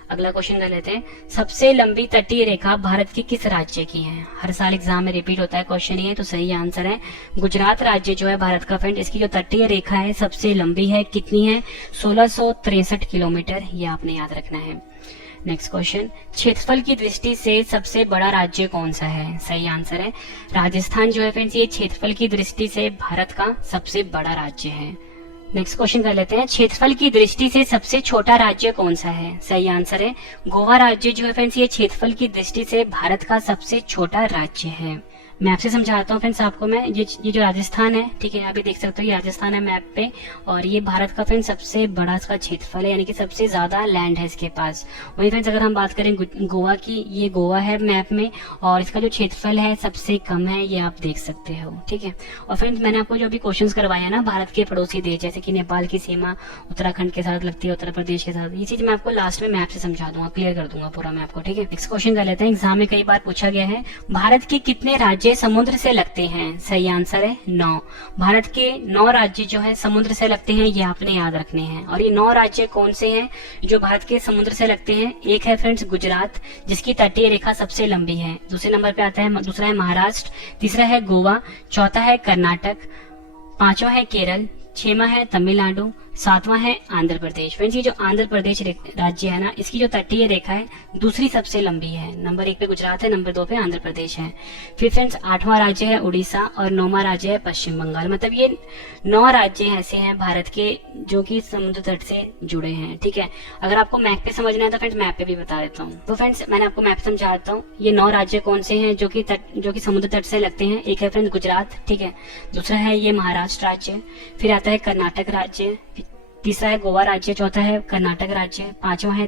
अगला क्वेश्चन कर लेते हैं, सबसे लंबी तटीय रेखा भारत की किस राज्य की है? हर साल एग्जाम में रिपीट होता है क्वेश्चन ये, तो सही आंसर है गुजरात राज्य जो है भारत का फ्रेंड, इसकी जो तटीय रेखा है सबसे लंबी है। कितनी है? 1663 किलोमीटर, ये आपने याद रखना है। नेक्स्ट क्वेश्चन, क्षेत्रफल की दृष्टि से सबसे बड़ा राज्य कौन सा है? सही आंसर है राजस्थान जो है फ्रेंड्स ये क्षेत्रफल की दृष्टि से भारत का सबसे बड़ा राज्य है। नेक्स्ट क्वेश्चन कर लेते हैं, क्षेत्रफल की दृष्टि से सबसे छोटा राज्य कौन सा है? सही आंसर है गोवा राज्य जो है फ्रेंड्स ये क्षेत्रफल की दृष्टि से भारत का सबसे छोटा राज्य है। मैप से समझाता हूँ फ्रेंड्स आपको मैं। ये जो राजस्थान है, ठीक है, आप ये देख सकते हो ये राजस्थान है मैप पे, और ये भारत का फ्रेंड्स सबसे बड़ा इसका क्षेत्रफल है, यानी कि सबसे ज्यादा लैंड है इसके पास। वही फ्रेंड्स अगर हम बात करें गोवा की, ये गोवा है मैप में, और इसका जो क्षेत्रफल है सबसे कम है, ये आप देख सकते हो, ठीक है। और फ्रेंड्स मैंने आपको जो अभी क्वेश्चन करवाया ना भारत के पड़ोसी देश, जैसे की नेपाल की सीमा उत्तराखंड के साथ लगती है, उत्तर प्रदेश के साथ, ये चीज मैं आपको लास्ट में मैप से समझा दूंगा, क्लियर कर दूंगा पूरा मैं आपको, ठीक है। नेक्स्ट क्वेश्चन कर लेते हैं, एग्जाम में कई बार पूछा गया है, भारत के कितने राज्य समुद्र से लगते हैं? सही आंसर है 9। भारत के 9 राज्य जो है समुद्र से लगते हैं, ये आपने याद रखने हैं। और ये 9 राज्य कौन से हैं जो भारत के समुद्र से लगते हैं? एक है फ्रेंड्स गुजरात, जिसकी तटीय रेखा सबसे लंबी है। दूसरे नंबर पे आता है, दूसरा है महाराष्ट्र, तीसरा है गोवा, चौथा है कर्नाटक, 5वां है केरल, 6वां है तमिलनाडु, 7वां है आंध्र प्रदेश। फ्रेंड्स ये जो आंध्र प्रदेश राज्य है ना, इसकी जो तटीय रेखा है दूसरी सबसे लंबी है। नंबर 1 पे गुजरात है, नंबर 2 पे आंध्र प्रदेश है। फिर फ्रेंड्स 8वां राज्य है उड़ीसा, और 9वां राज्य है पश्चिम बंगाल। मतलब ये 9 राज्य ऐसे हैं भारत के जो कि समुद्र तट से जुड़े हैं, ठीक है। अगर आपको मैप पे समझना है तो फ्रेंड्स मैप पे भी बता देता हूँ। तो फ्रेंड्स मैंने आपको मैप समझाता हूँ, ये 9 राज्य कौन से हैं जो कि समुद्र तट से लगते हैं। एक है फ्रेंड्स गुजरात, ठीक है, दूसरा है ये महाराष्ट्र राज्य, फिर आता है कर्नाटक राज्य, तीसरा है गोवा राज्य, चौथा है कर्नाटक राज्य, 5वां है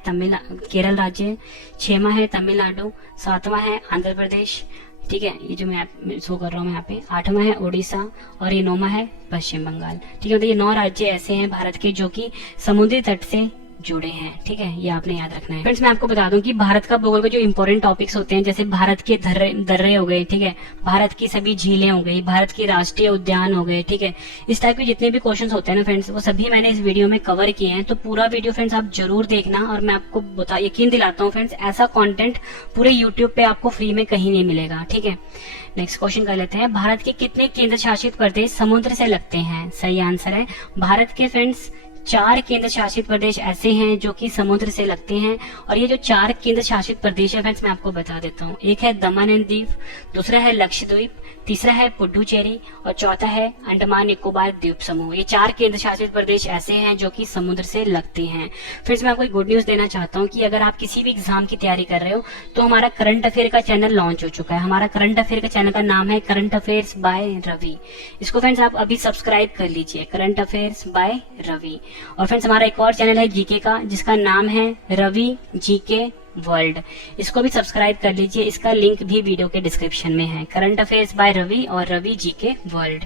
केरल राज्य, 6वां है तमिलनाडु, 7वां है आंध्र प्रदेश, ठीक है, ये जो मैं शो कर रहा हूँ यहाँ पे, 8वां है उड़ीसा, और ये 9वां है पश्चिम बंगाल, ठीक है। तो ये 9 राज्य ऐसे हैं भारत के जो कि समुद्री तट से जुड़े हैं, ठीक है, ये आपने याद रखना है। फ्रेंड्स मैं आपको बता दूं कि भारत का भूगोल के जो इंपॉर्टेंट टॉपिक्स होते हैं, जैसे भारत के दर्रे हो गए, ठीक है, भारत की सभी झीलें हो गई, भारत की राष्ट्रीय उद्यान हो गए, ठीक है, इस टाइप के जितने भी क्वेश्चन होते हैं ना फ्रेंड्स, वो सभी मैंने इस वीडियो में कवर किए हैं। तो पूरा वीडियो फ्रेंड्स आप जरूर देखना, और मैं आपको यकीन दिलाता हूँ फ्रेंड्स ऐसा कॉन्टेंट पूरे यूट्यूब पे आपको फ्री में कहीं नहीं मिलेगा, ठीक है। नेक्स्ट क्वेश्चन कर लेते हैं, भारत के कितने केंद्र शासित प्रदेश समुद्र से लगते हैं? सही आंसर है भारत के फ्रेंड्स 4 केंद्र शासित प्रदेश ऐसे हैं जो कि समुद्र से लगते हैं। और ये जो 4 केंद्र शासित प्रदेश है फ्रेंड्स मैं आपको बता देता हूँ। एक है दमन एंड दीव, दूसरा है लक्षद्वीप, तीसरा है पुडुचेरी, और चौथा है अंडमान निकोबार द्वीप समूह। ये 4 केंद्र शासित प्रदेश ऐसे हैं जो कि समुद्र से लगते हैं। फ्रेंड्स मैं आपको एक गुड न्यूज देना चाहता हूँ कि अगर आप किसी भी एग्जाम की तैयारी कर रहे हो तो हमारा करंट अफेयर का चैनल लॉन्च हो चुका है। हमारा करंट अफेयर का चैनल का नाम है करंट अफेयर्स बाय रवि। इसको फ्रेंड्स आप अभी सब्सक्राइब कर लीजिए, करंट अफेयर्स बाय रवि। और फ्रेंड्स हमारा एक और चैनल है जीके का जिसका नाम है रवि जीके वर्ल्ड, इसको भी सब्सक्राइब कर लीजिए, इसका लिंक भी वीडियो के डिस्क्रिप्शन में है। करंट अफेयर्स बाय रवि और Ravi GK world.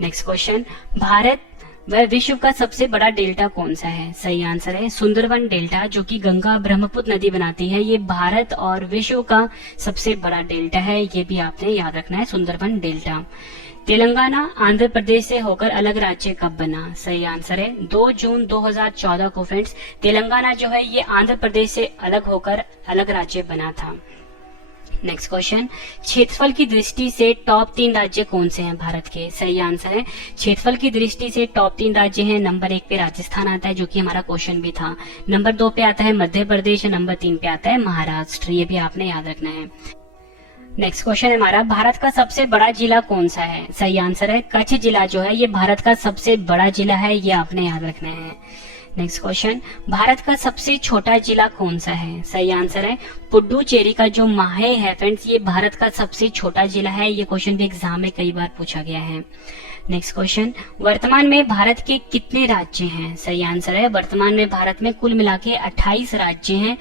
Next question, Bharat वह विश्व का सबसे बड़ा डेल्टा कौन सा है? सही आंसर है सुंदरवन डेल्टा, जो कि गंगा ब्रह्मपुत्र नदी बनाती है। ये भारत और विश्व का सबसे बड़ा डेल्टा है, ये भी आपने याद रखना है, सुंदरवन डेल्टा। तेलंगाना आंध्र प्रदेश से होकर अलग राज्य कब बना? सही आंसर है 2 जून 2014 को फ्रेंड्स तेलंगाना जो है ये आंध्र प्रदेश से अलग होकर अलग राज्य बना था। नेक्स्ट क्वेश्चन, क्षेत्रफल की दृष्टि से टॉप 3 राज्य कौन से हैं भारत के? सही आंसर है क्षेत्रफल की दृष्टि से टॉप 3 राज्य हैं। नंबर 1 पे राजस्थान आता है, जो कि हमारा क्वेश्चन भी था। नंबर 2 पे आता है मध्य प्रदेश, नंबर 3 पे आता है महाराष्ट्र, ये भी आपने याद रखना है। नेक्स्ट क्वेश्चन है हमारा, भारत का सबसे बड़ा जिला कौन सा है? सही आंसर है कच्छ जिला जो है ये भारत का सबसे बड़ा जिला है, ये आपने याद रखना है। नेक्स्ट क्वेश्चन, भारत का सबसे छोटा जिला कौन सा है? सही आंसर है पुडुचेरी का जो माहे है फ्रेंड्स ये भारत का सबसे छोटा जिला है, ये क्वेश्चन भी एग्जाम में कई बार पूछा गया है। नेक्स्ट क्वेश्चन, वर्तमान में भारत के कितने राज्य हैं? सही आंसर है वर्तमान में भारत में कुल मिला के 28 राज्य हैं।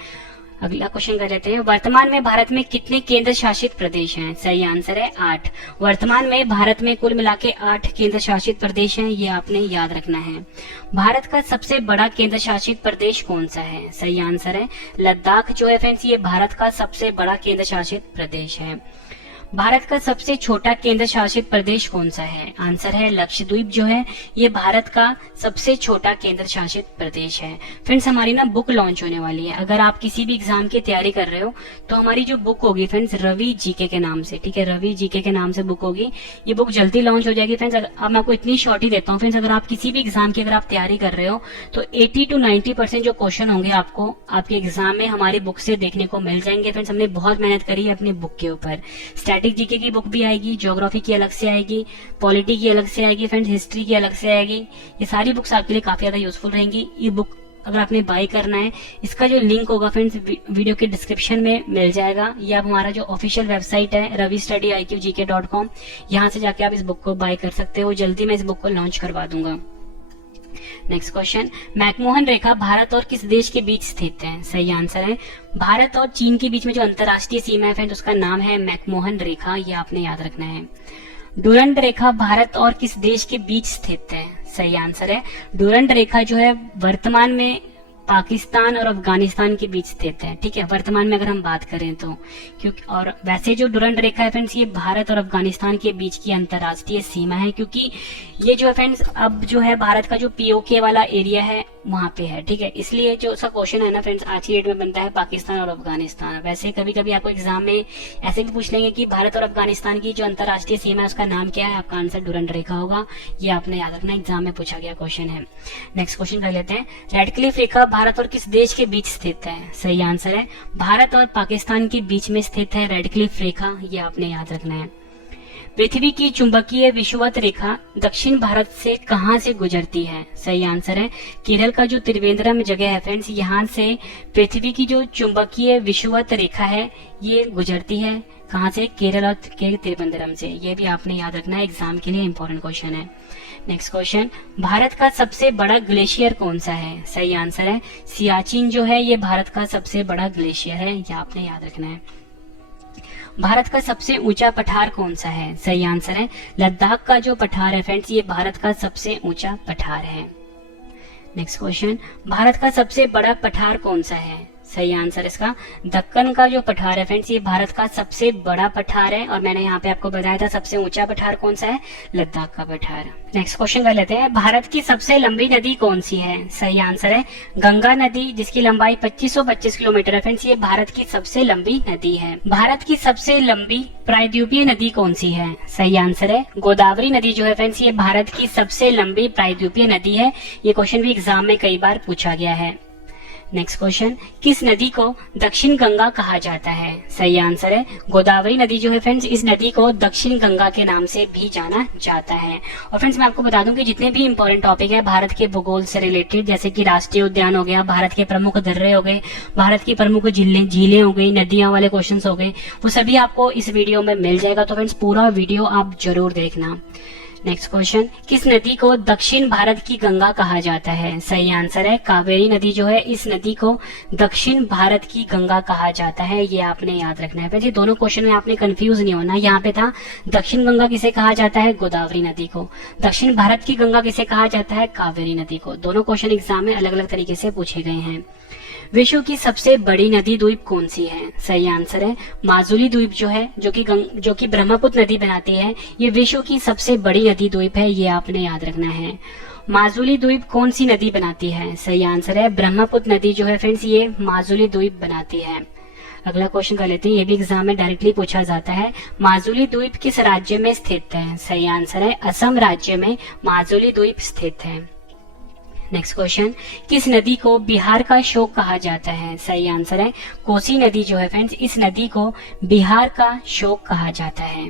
अगला क्वेश्चन कर लेते हैं, वर्तमान में भारत में कितने केंद्र शासित प्रदेश हैं? सही आंसर है 8। वर्तमान में भारत में कुल मिला के 8 केंद्र शासित प्रदेश हैं, ये आपने याद रखना है। भारत का सबसे बड़ा केंद्र शासित प्रदेश कौन सा है? सही आंसर है लद्दाख जो है फ्रेंड्स ये भारत का सबसे बड़ा केंद्र शासित प्रदेश है। भारत का सबसे छोटा केंद्र शासित प्रदेश कौन सा है? आंसर है लक्षद्वीप जो है ये भारत का सबसे छोटा केंद्र शासित प्रदेश है। फ्रेंड्स हमारी ना बुक लॉन्च होने वाली है, अगर आप किसी भी एग्जाम की तैयारी कर रहे हो तो हमारी जो बुक होगी फ्रेंड्स रवि जीके के नाम से, ठीक है, रवि जीके के नाम से बुक होगी। ये बुक जल्दी लॉन्च हो जाएगी फ्रेंड्स। अब मैं आपको इतनी शॉर्ट ही देता हूँ फ्रेंड्स, अगर आप किसी भी एग्जाम की अगर आप तैयारी कर रहे हो तो 80 to 90% जो क्वेश्चन होंगे आपको आपके एग्जाम में हमारी बुक से देखने को मिल जाएंगे। फ्रेंड्स हमने बहुत मेहनत करी है अपनी बुक के ऊपर। स्टैटिक जीके की बुक भी आएगी, ज्योग्राफी की अलग से आएगी, पॉलिटी की अलग से आएगी फ्रेंड्स, हिस्ट्री की अलग से आएगी। ये सारी बुक्स आपके लिए काफी ज्यादा यूजफुल रहेंगी। ये बुक अगर आपने बाय करना है, इसका जो लिंक होगा फ्रेंड्स वीडियो के डिस्क्रिप्शन में मिल जाएगा। ये आप हमारा जो ऑफिशियल वेबसाइट है ravistudyIQGK.com, यहाँ से जाके आप इस बुक को बाय कर सकते हो। जल्दी मैं इस बुक को लॉन्च करवा दूंगा। नेक्स्ट क्वेश्चन, मैकमोहन रेखा भारत और किस देश के बीच स्थित है? सही आंसर है भारत और चीन के बीच में जो अंतरराष्ट्रीय सीमा है फ्रेंड्स उसका नाम है मैकमोहन रेखा, ये आपने याद रखना है। डुरंड रेखा भारत और किस देश के बीच स्थित है? सही आंसर है डुरंड रेखा जो है वर्तमान में पाकिस्तान और अफगानिस्तान के बीच स्थित है, ठीक है, वर्तमान में अगर हम बात करें तो। क्योंकि और वैसे जो डुरंड रेखा है फ्रेंड्स ये भारत और अफगानिस्तान के बीच की अंतरराष्ट्रीय सीमा है, क्योंकि ये जो है फ्रेंड्स अब जो है भारत का जो पीओके वाला एरिया है वहां पे है, ठीक है। इसलिए जो उसका क्वेश्चन है ना फ्रेंड्स आज की डेट में बनता है पाकिस्तान और अफगानिस्तान। वैसे कभी कभी आपको एग्जाम में ऐसे भी पूछ लेंगे कि भारत और अफगानिस्तान की जो अंतरराष्ट्रीय सीमा है उसका नाम क्या है, आपका आंसर डुरंड रेखा होगा, ये आपने याद रखना, एग्जाम में पूछा गया क्वेश्चन है। नेक्स्ट क्वेश्चन कर लेते हैं, रेडक्लिफ रेखा भारत और किस देश के बीच स्थित है? सही आंसर है भारत और पाकिस्तान के बीच में स्थित है रेडक्लिफ रेखा, ये आपने याद रखना है। पृथ्वी की चुंबकीय विषुवत रेखा दक्षिण भारत से कहां से गुजरती है? सही आंसर है केरल का जो त्रिवेंद्रम जगह है फ्रेंड्स यहाँ से पृथ्वी की जो चुंबकीय विषुवत रेखा है ये गुजरती है। कहां से? केरल और त्रिवेंद्रम से, ये भी आपने याद रखना है, एग्जाम के लिए इंपॉर्टेंट क्वेश्चन है। नेक्स्ट क्वेश्चन, भारत का सबसे बड़ा ग्लेशियर कौन सा है? सही आंसर है सियाचिन जो है ये भारत का सबसे बड़ा ग्लेशियर है, ये आपने याद रखना है। भारत का सबसे ऊंचा पठार कौन सा है? सही आंसर है लद्दाख का जो पठार है फ्रेंड्स ये भारत का सबसे ऊंचा पठार है। नेक्स्ट क्वेश्चन, भारत का सबसे बड़ा पठार कौन सा है? सही आंसर इसका दक्कन का जो पठार है फ्रेंड्स ये भारत का सबसे बड़ा पठार है, और मैंने यहाँ पे आपको बताया था सबसे ऊंचा पठार कौन सा है, लद्दाख का पठार। नेक्स्ट क्वेश्चन कर लेते हैं, भारत की सबसे लंबी नदी कौन सी है? सही आंसर है गंगा नदी, जिसकी लंबाई 2525 किलोमीटर है फ्रेंड्स, ये भारत की सबसे लंबी नदी है। भारत की सबसे लंबी प्रायद्वीपीय नदी कौन सी है? सही आंसर है गोदावरी नदी जो है फ्रेंड्स ये भारत की सबसे लंबी प्रायद्वीपीय नदी है। ये क्वेश्चन भी एग्जाम में कई बार पूछा गया है। नेक्स्ट क्वेश्चन, किस नदी को दक्षिण गंगा कहा जाता है? सही आंसर है गोदावरी नदी जो है फ्रेंड्स इस नदी को दक्षिण गंगा के नाम से भी जाना जाता है। और फ्रेंड्स मैं आपको बता दूं कि जितने भी इंपॉर्टेंट टॉपिक है भारत के भूगोल से रिलेटेड, जैसे कि राष्ट्रीय उद्यान हो गया, भारत के प्रमुख दर्रे हो गए, भारत की प्रमुख झीलें हो गई, नदियां वाले क्वेश्चन हो गए, वो सभी आपको इस वीडियो में मिल जाएगा। तो फ्रेंड्स पूरा वीडियो आप जरूर देखना। नेक्स्ट क्वेश्चन, किस नदी को दक्षिण भारत की गंगा कहा जाता है? सही आंसर है कावेरी नदी जो है, इस नदी को दक्षिण भारत की गंगा कहा जाता है। ये आपने याद रखना है। वैसे दोनों क्वेश्चन में आपने कंफ्यूज नहीं होना। यहाँ पे था दक्षिण गंगा किसे कहा जाता है? गोदावरी नदी को। दक्षिण भारत की गंगा किसे कहा जाता है? कावेरी नदी को। दोनों क्वेश्चन एग्जाम में अलग अलग तरीके से पूछे गए हैं। विश्व की सबसे बड़ी नदी द्वीप कौन सी है? सही आंसर है माजुली द्वीप जो है, जो कि ब्रह्मपुत्र नदी बनाती है। ये विश्व की सबसे बड़ी नदी द्वीप है। ये आपने याद रखना है। माजुली द्वीप कौन सी नदी बनाती है? सही आंसर है ब्रह्मपुत्र नदी जो है फ्रेंड्स, ये माजुली द्वीप बनाती है। अगला क्वेश्चन कर लेते हैं। ये भी एग्जाम में डायरेक्टली पूछा जाता है। माजुली द्वीप किस राज्य में स्थित है? सही आंसर है असम राज्य में माजुली द्वीप स्थित है। नेक्स्ट क्वेश्चन, किस नदी को बिहार का शोक कहा जाता है? सही आंसर है कोसी नदी जो है फ्रेंड्स, इस नदी को बिहार का शोक कहा जाता है।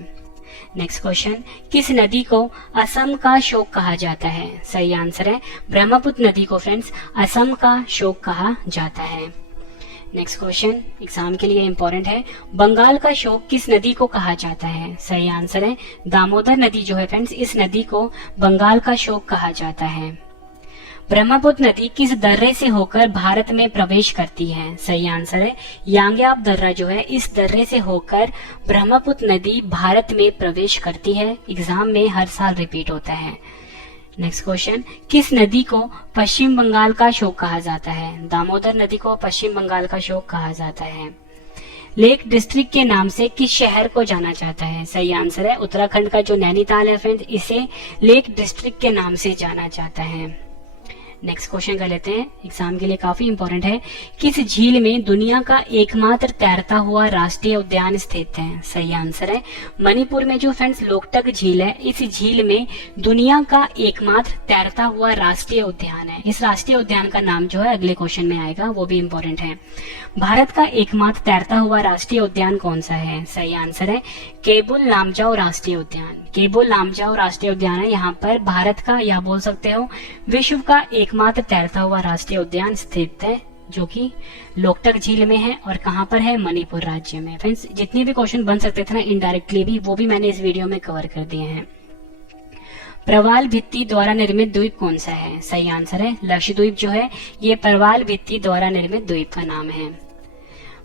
नेक्स्ट क्वेश्चन, किस नदी को असम का शोक कहा जाता है? सही आंसर है ब्रह्मपुत्र नदी को फ्रेंड्स असम का शोक कहा जाता है। नेक्स्ट क्वेश्चन एग्जाम के लिए इंपॉर्टेंट है। बंगाल का शोक किस नदी को कहा जाता है? सही आंसर है दामोदर नदी जो है फ्रेंड्स, इस नदी को बंगाल का शोक कहा जाता है। ब्रह्मपुत्र नदी किस दर्रे से होकर भारत में प्रवेश करती है? सही आंसर है यांग्याप दर्रा जो है, इस दर्रे से होकर ब्रह्मपुत्र नदी भारत में प्रवेश करती है। एग्जाम में हर साल रिपीट होता है। नेक्स्ट क्वेश्चन, किस नदी को पश्चिम बंगाल का शोक कहा जाता है? दामोदर नदी को पश्चिम बंगाल का शोक कहा जाता है। लेक डिस्ट्रिक्ट के नाम से किस शहर को जाना जाता है? सही आंसर है उत्तराखंड का जो नैनीताल है फ्रेंड्स, इसे लेक डिस्ट्रिक्ट के नाम से जाना जाता है। नेक्स्ट क्वेश्चन कर लेते हैं, एग्जाम के लिए काफी इंपॉर्टेंट है। किस झील में दुनिया का एकमात्र तैरता हुआ राष्ट्रीय उद्यान स्थित है? सही आंसर है मणिपुर में जो फ्रेंड्स लोकटक झील है, इस झील में दुनिया का एकमात्र तैरता हुआ राष्ट्रीय उद्यान है। इस राष्ट्रीय उद्यान का नाम जो है अगले क्वेश्चन में आएगा, वो भी इंपॉर्टेंट है। भारत का एकमात्र तैरता हुआ राष्ट्रीय उद्यान कौन सा है? सही आंसर है केबुल लामजाओ राष्ट्रीय उद्यान। केबुल लामजाओ राष्ट्रीय उद्यान है, यहाँ पर भारत का या बोल सकते हो विश्व का एकमात्र तैरता हुआ राष्ट्रीय उद्यान स्थित है, जो कि लोकटक झील में है। और कहाँ पर है? मणिपुर राज्य में। फ्रेंड्स जितने भी क्वेश्चन बन सकते थे ना इनडायरेक्टली भी, वो भी मैंने इस वीडियो में कवर कर दिए हैं। प्रवाल भित्ति द्वारा निर्मित द्वीप कौन सा है? सही आंसर है लक्षद्वीप जो है, ये प्रवाल भित्ति द्वारा निर्मित द्वीप का नाम है।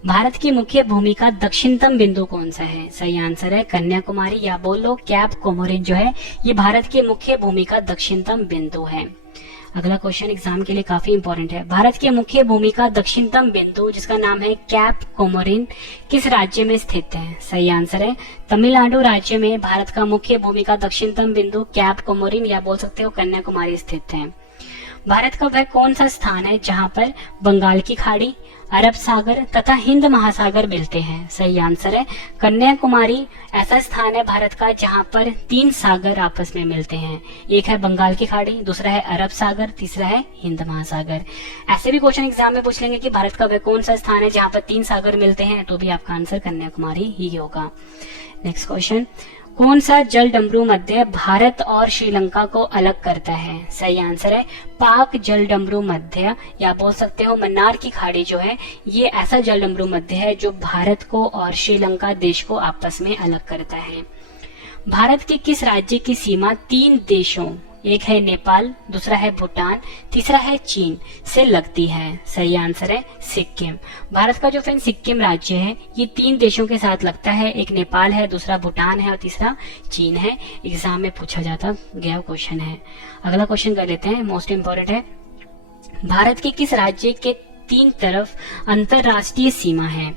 भारत की मुख्य भूमि का दक्षिणतम बिंदु कौन सा है? सही आंसर है कन्याकुमारी या बोलो कैप कोमोरिन जो है, ये भारत की मुख्य भूमि का दक्षिणतम बिंदु है। अगला क्वेश्चन एग्जाम के लिए काफी इंपॉर्टेंट है। भारत की मुख्य भूमि का दक्षिणतम बिंदु जिसका नाम है कैप कोमोरिन किस राज्य में स्थित है? सही आंसर है तमिलनाडु राज्य में भारत का मुख्य भूमि का दक्षिणतम बिंदु कैप कोमोरिन या बोल सकते हो कन्याकुमारी स्थित है। भारत का वह कौन सा स्थान है जहाँ पर बंगाल की खाड़ी, अरब सागर तथा हिंद महासागर मिलते हैं? सही आंसर है कन्याकुमारी ऐसा स्थान है भारत का जहाँ पर 3 सागर आपस में मिलते हैं। एक है बंगाल की खाड़ी, दूसरा है अरब सागर, तीसरा है हिंद महासागर। ऐसे भी क्वेश्चन एग्जाम में पूछ लेंगे कि भारत का वह कौन सा स्थान है जहाँ पर 3 सागर मिलते हैं, तो भी आपका आंसर कन्याकुमारी ही होगा। नेक्स्ट क्वेश्चन, कौन सा जल डमरू मध्य भारत और श्रीलंका को अलग करता है? सही आंसर है पाक जल डमरू मध्य या बोल सकते हो मन्नार की खाड़ी जो है, ये ऐसा जल डमरू मध्य है जो भारत को और श्रीलंका देश को आपस में अलग करता है। भारत के किस राज्य की सीमा 3 देशों, एक है नेपाल, दूसरा है भूटान, तीसरा है चीन से लगती है? सही आंसर है सिक्किम। भारत का जो फ्रेंड सिक्किम राज्य है ये 3 देशों के साथ लगता है, एक नेपाल है, दूसरा भूटान है और तीसरा चीन है। एग्जाम में पूछा जाता गया क्वेश्चन है। अगला क्वेश्चन कर लेते हैं, मोस्ट इंपोर्टेंट है। भारत के किस राज्य के 3 तरफ अंतरराष्ट्रीय सीमा है?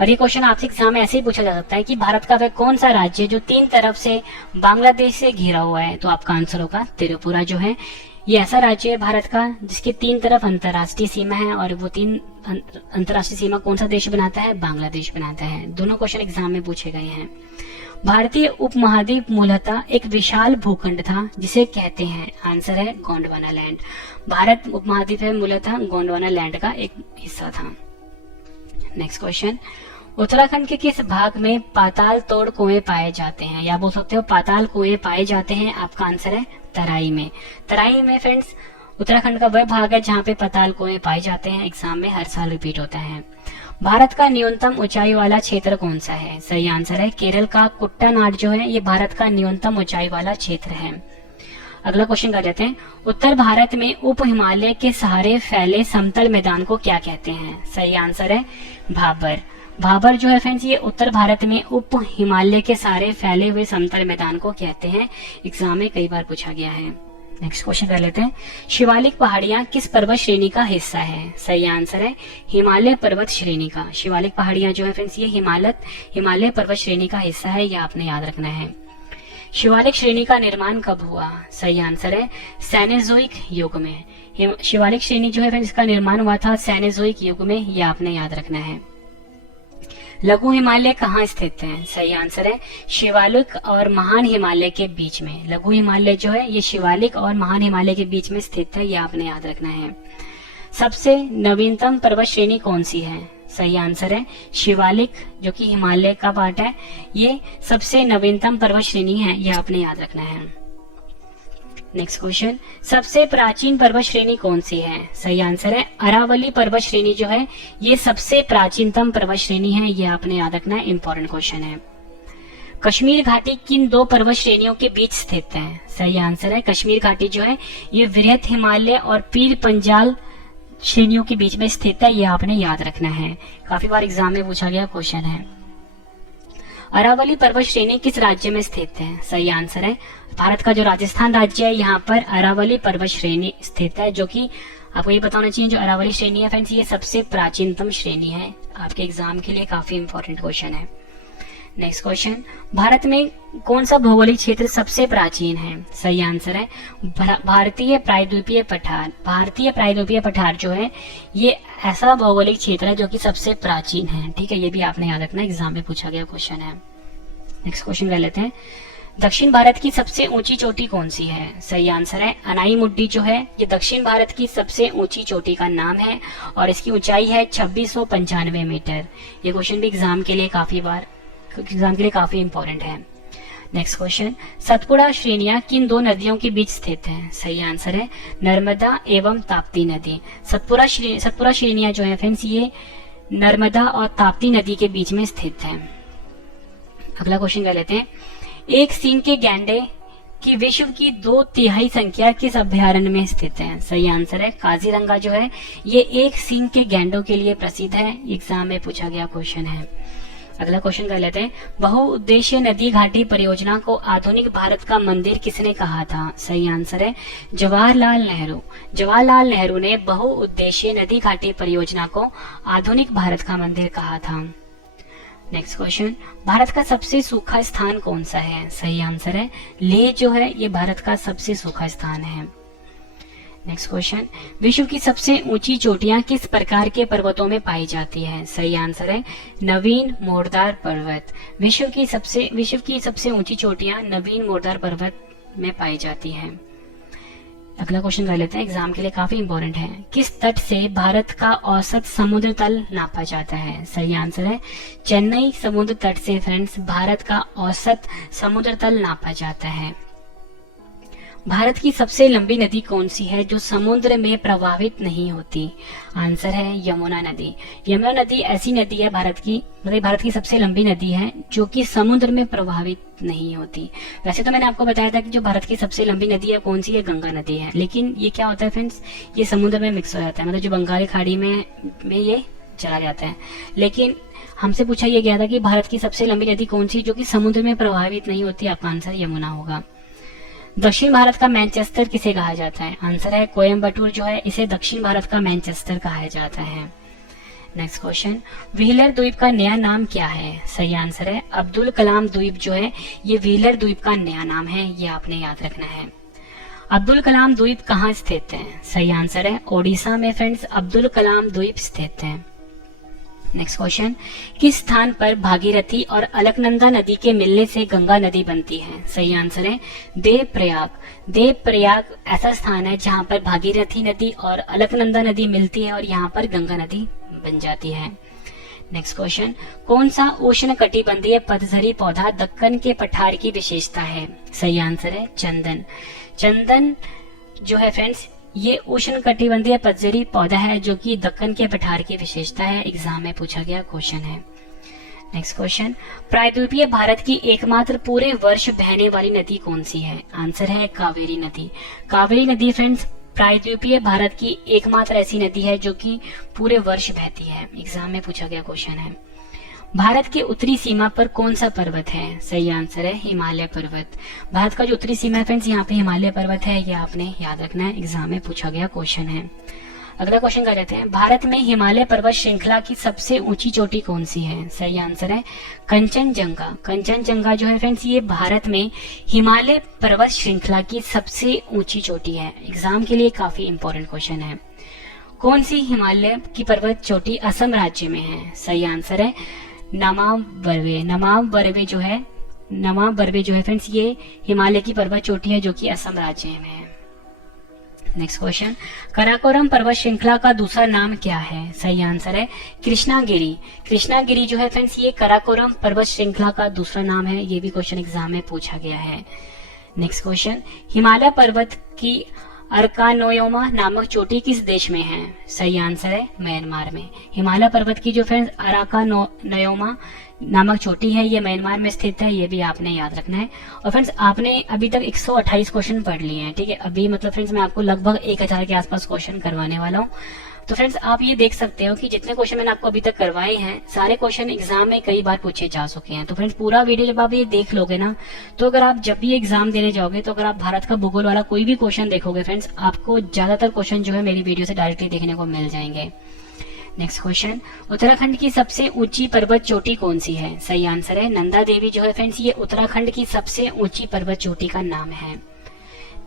और ये क्वेश्चन आपसे एग्जाम में ऐसे ही पूछा जा सकता है कि भारत का वह कौन सा राज्य जो 3 तरफ से बांग्लादेश से घिरा हुआ है, तो आपका आंसर होगा त्रिपुरा जो है। ये ऐसा राज्य है भारत का जिसके 3 तरफ अंतरराष्ट्रीय सीमा है, और वो 3 अंतरराष्ट्रीय सीमा कौन सा देश बनाता है? बांग्लादेश बनाता है। दोनों क्वेश्चन एग्जाम में पूछे गए हैं। भारतीय उपमहाद्वीप मूलतः एक विशाल भूखंड था जिसे कहते हैं? आंसर है गोंडवाना लैंड। भारत उपमहाद्वीप है मूलतः गोंडवाना लैंड का एक हिस्सा था। नेक्स्ट क्वेश्चन, उत्तराखंड के किस भाग में पाताल तोड़ कुएं पाए जाते हैं, या बोल सकते हो पाताल कुएं पाए जाते हैं? आपका आंसर है तराई में। तराई में फ्रेंड्स उत्तराखंड का वह भाग है जहाँ पे पाताल कुएं पाए जाते हैं। एग्जाम में हर साल रिपीट होता है। भारत का न्यूनतम ऊंचाई वाला क्षेत्र कौन सा है? सही आंसर है केरल का कुट्टानाड जो है, ये भारत का न्यूनतम ऊंचाई वाला क्षेत्र है। अगला क्वेश्चन कर लेते हैं, उत्तर भारत में उप हिमालय के सहारे फैले समतल मैदान को क्या कहते हैं? सही आंसर है भाबर। भाबर जो है फ्रेंड्स ये उत्तर भारत में उप हिमालय के सहारे फैले हुए समतल मैदान को कहते हैं। एग्जाम में कई बार पूछा गया है। नेक्स्ट क्वेश्चन कर लेते हैं, शिवालिक पहाड़ियां किस पर्वत श्रेणी का हिस्सा है? सही आंसर है हिमालय पर्वत श्रेणी का। शिवालिक पहाड़ियां जो है फ्रेंड्स ये हिमालय पर्वत श्रेणी का हिस्सा है, यह आपने याद रखना है। शिवालिक श्रेणी का निर्माण कब हुआ? सही आंसर है सैनेजोइक युग में। शिवालिक श्रेणी जो है फ्रेंड्स इसका निर्माण हुआ था सैनेजोइक युग में, यह आपने याद रखना है। लघु हिमालय कहाँ स्थित है? सही आंसर है शिवालिक और महान हिमालय के बीच में। लघु हिमालय जो है ये शिवालिक और महान हिमालय के बीच में स्थित है, यह आपने याद रखना है। सबसे नवीनतम पर्वत श्रेणी कौन सी है? सही आंसर है शिवालिक, जो कि हिमालय का पार्ट है, ये सबसे नवीनतम पर्वत श्रेणी है, यह आपने याद रखना है। नेक्स्ट क्वेश्चन, सबसे प्राचीन पर्वत श्रेणी कौन सी है? सही आंसर है अरावली पर्वत श्रेणी जो है ये सबसे प्राचीनतम पर्वत श्रेणी है, यह आपने याद रखना है। इंपॉर्टेंट क्वेश्चन है। कश्मीर घाटी किन दो पर्वत श्रेणियों के बीच स्थित है? सही आंसर है कश्मीर घाटी जो है ये वृहत हिमालय और पीर पंजाल श्रेणियों के बीच में स्थित है, यह आपने याद रखना है। काफी बार एग्जाम में पूछा गया क्वेश्चन है। अरावली पर्वत श्रेणी किस राज्य में स्थित है? सही आंसर है भारत का जो राजस्थान राज्य है यहाँ पर अरावली पर्वत श्रेणी स्थित है, जो कि आपको ये पता होना चाहिए जो अरावली श्रेणी है फ्रेंड्स ये सबसे प्राचीनतम श्रेणी है। आपके एग्जाम के लिए काफी इंपॉर्टेंट क्वेश्चन है। नेक्स्ट क्वेश्चन, भारत में कौन सा भौगोलिक क्षेत्र सबसे प्राचीन है? सही आंसर है भारतीय प्रायद्वीपीय पठार। भारतीय प्रायद्वीपीय पठार जो है ये ऐसा भौगोलिक क्षेत्र है जो कि सबसे प्राचीन है। ठीक है, ये भी आपने याद रखना, एग्जाम में पूछा गया क्वेश्चन है। नेक्स्ट क्वेश्चन कर लेते हैं, दक्षिण भारत की सबसे ऊंची चोटी कौन सी है? सही आंसर है अनाई मुड्डी जो है ये दक्षिण भारत की सबसे ऊंची चोटी का नाम है और इसकी ऊंचाई है 2695 मीटर। ये क्वेश्चन भी एग्जाम के लिए काफी इंपॉर्टेंट है। नेक्स्ट क्वेश्चन, सतपुड़ा श्रेणियां किन दो नदियों के बीच स्थित हैं? सही आंसर है नर्मदा एवं ताप्ती नदी। सतपुड़ा श्रेणियां जो है फ्रेंड्स ये नर्मदा और ताप्ती नदी के बीच में स्थित है। अगला क्वेश्चन कर लेते हैं, एक सींग के गैंडे की विश्व की 2/3 संख्या किस अभ्यारण्य में स्थित है? सही आंसर है काजीरंगा जो है ये एक सींग के गैंडों के लिए प्रसिद्ध है। एग्जाम में पूछा गया क्वेश्चन है। अगला क्वेश्चन कर लेते हैं, बहुउद्देशीय नदी घाटी परियोजना को आधुनिक भारत का मंदिर किसने कहा था? सही आंसर है जवाहरलाल नेहरू। जवाहरलाल नेहरू ने बहुउद्देशीय नदी घाटी परियोजना को आधुनिक भारत का मंदिर कहा था। नेक्स्ट क्वेश्चन, भारत का सबसे सूखा स्थान कौन सा है? सही आंसर है लेह जो है ये भारत का सबसे सूखा स्थान है। नेक्स्ट क्वेश्चन, विश्व की सबसे ऊंची चोटियां किस प्रकार के पर्वतों में पाई जाती है? सही आंसर है नवीन मोरदार पर्वत। विश्व की सबसे ऊंची चोटियां नवीन मोरदार पर्वत में पाई जाती हैं। अगला क्वेश्चन कर लेते हैं, एग्जाम के लिए काफी इंपॉर्टेंट है। किस तट से भारत का औसत समुद्र तल नापा जाता है? सही आंसर है चेन्नई समुद्र तट से फ्रेंड्स भारत का औसत समुद्र तल नापा जाता है। भारत की सबसे लंबी नदी कौन सी है जो समुद्र में प्रवाहित नहीं होती? आंसर है यमुना नदी। यमुना नदी ऐसी नदी है भारत की सबसे लंबी नदी है जो कि समुद्र में प्रवाहित नहीं होती। वैसे तो मैंने आपको बताया था कि जो भारत की सबसे लंबी नदी है कौन सी है, गंगा नदी है, लेकिन ये क्या होता है फ्रेंड्स ये समुद्र में मिक्स हो जाता है, मतलब जो बंगाली खाड़ी में ये चला जाता है। लेकिन हमसे पूछा यह गया था कि भारत की सबसे लंबी नदी कौन सी जो कि समुद्र में प्रवाहित नहीं होती, आपका आंसर यमुना होगा। दक्षिण भारत का मैनचेस्टर किसे कहा जाता है? आंसर है कोयम्बटूर जो है इसे दक्षिण भारत का मैनचेस्टर कहा जाता है। नेक्स्ट क्वेश्चन, व्हीलर द्वीप का नया नाम क्या है? सही आंसर है अब्दुल कलाम द्वीप जो है ये व्हीलर द्वीप का नया नाम है, ये आपने याद रखना है। अब्दुल कलाम द्वीप कहाँ स्थित है? सही आंसर है ओडिशा में फ्रेंड्स अब्दुल कलाम द्वीप स्थित है। नेक्स्ट क्वेश्चन, किस स्थान पर भागीरथी और अलकनंदा नदी के मिलने से गंगा नदी बनती है? सही आंसर है देवप्रयाग। देवप्रयाग ऐसा स्थान है जहाँ पर भागीरथी नदी और अलकनंदा नदी मिलती है और यहाँ पर गंगा नदी बन जाती है। नेक्स्ट क्वेश्चन, कौन सा उष्ण कटिबंधीय पतझड़ी पौधा दक्कन के पठार की विशेषता है? सही आंसर है चंदन। चंदन जो है फ्रेंड्स ये उष्ण कटिबंधीय पतझड़ी पौधा है जो कि दक्कन के पठार की विशेषता है। एग्जाम में पूछा गया क्वेश्चन है। नेक्स्ट क्वेश्चन, प्रायद्वीपीय भारत की एकमात्र पूरे वर्ष बहने वाली नदी कौन सी है? आंसर है कावेरी नदी। कावेरी नदी फ्रेंड्स प्रायद्वीपीय भारत की एकमात्र ऐसी नदी है जो कि पूरे वर्ष बहती है। एग्जाम में पूछा गया क्वेश्चन है। भारत के उत्तरी सीमा पर कौन सा पर्वत है? सही आंसर है हिमालय पर्वत। भारत का जो उत्तरी सीमा है फ्रेंड्स यहाँ पे हिमालय पर्वत है, ये आपने याद रखना है, एग्जाम में पूछा गया क्वेश्चन है। अगला क्वेश्चन कर लेते हैं, भारत में हिमालय पर्वत श्रृंखला की सबसे ऊंची चोटी कौन सी है? सही आंसर है कंचनजंगा। कंचनजंगा जो है फ्रेंड्स ये भारत में हिमालय पर्वत श्रृंखला की सबसे ऊंची चोटी है। एग्जाम के लिए काफी इंपॉर्टेंट क्वेश्चन है। कौन सी हिमालय की पर्वत चोटी असम राज्य में है? सही आंसर है नमाव बर्वे। नमाव बर्वे जो है फ्रेंड्स ये हिमालय की पर्वत चोटी है जो कि असम राज्य में है। नेक्स्ट क्वेश्चन, कराकोरम पर्वत श्रृंखला का दूसरा नाम क्या है? सही आंसर है कृष्णागिरी। कृष्णागिरी जो है फ्रेंड्स ये कराकोरम पर्वत श्रृंखला का दूसरा नाम है, ये भी क्वेश्चन एग्जाम में पूछा गया है। नेक्स्ट क्वेश्चन, हिमालय पर्वत की अर्कानोयोमा नामक चोटी किस देश में है? सही आंसर है म्यांमार में। हिमालय पर्वत की जो फ्रेंड्स अराकानोयोमा नामक चोटी है ये म्यांमार में स्थित है, ये भी आपने याद रखना है। और फ्रेंड्स आपने अभी तक 128 क्वेश्चन पढ़ लिए हैं, ठीक है। अभी मतलब फ्रेंड्स मैं आपको लगभग 1000 के आसपास क्वेश्चन करवाने वाला हूँ। तो फ्रेंड्स आप ये देख सकते हो कि जितने क्वेश्चन मैंने आपको अभी तक करवाए हैं सारे क्वेश्चन एग्जाम में कई बार पूछे जा चुके हैं। तो फ्रेंड्स पूरा वीडियो जब आप ये देख लोगे ना, तो अगर आप जब भी एग्जाम देने जाओगे तो अगर आप भारत का भूगोल वाला कोई भी क्वेश्चन देखोगे फ्रेंड्स आपको ज्यादातर क्वेश्चन जो है मेरी वीडियो से डायरेक्टली देखने को मिल जाएंगे। नेक्स्ट क्वेश्चन, उत्तराखंड की सबसे ऊंची पर्वत चोटी कौन सी है? सही आंसर है नंदा देवी जो है फ्रेंड्स ये उत्तराखंड की सबसे ऊंची पर्वत चोटी का नाम है।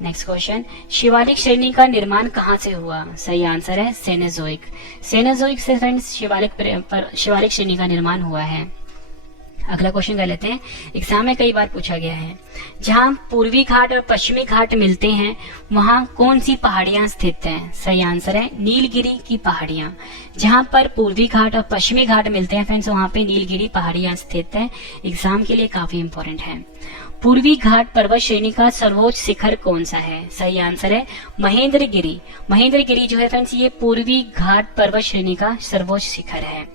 नेक्स्ट क्वेश्चन, शिवालिक श्रेणी का निर्माण कहाँ से हुआ? सही आंसर है सेनेजोइक। सेनेजोइक से फ्रेंड्स शिवालिक श्रेणी का निर्माण हुआ है। अगला क्वेश्चन कर लेते हैं, एग्जाम में कई बार पूछा गया है, जहां पूर्वी घाट और पश्चिमी घाट मिलते हैं वहां कौन सी पहाड़ियां स्थित हैं? सही आंसर है नीलगिरी की पहाड़ियां। जहां पर पूर्वी घाट और पश्चिमी घाट मिलते हैं फ्रेंड्स वहां पे नीलगिरी पहाड़ियां स्थित है। एग्जाम के लिए काफी इंपॉर्टेंट है। पूर्वी घाट पर्वत श्रेणी का सर्वोच्च शिखर कौन सा है? सही आंसर है महेंद्रगिरी। महेंद्रगिरी जो है फ्रेंड्स ये पूर्वी घाट पर्वत श्रेणी का सर्वोच्च शिखर है।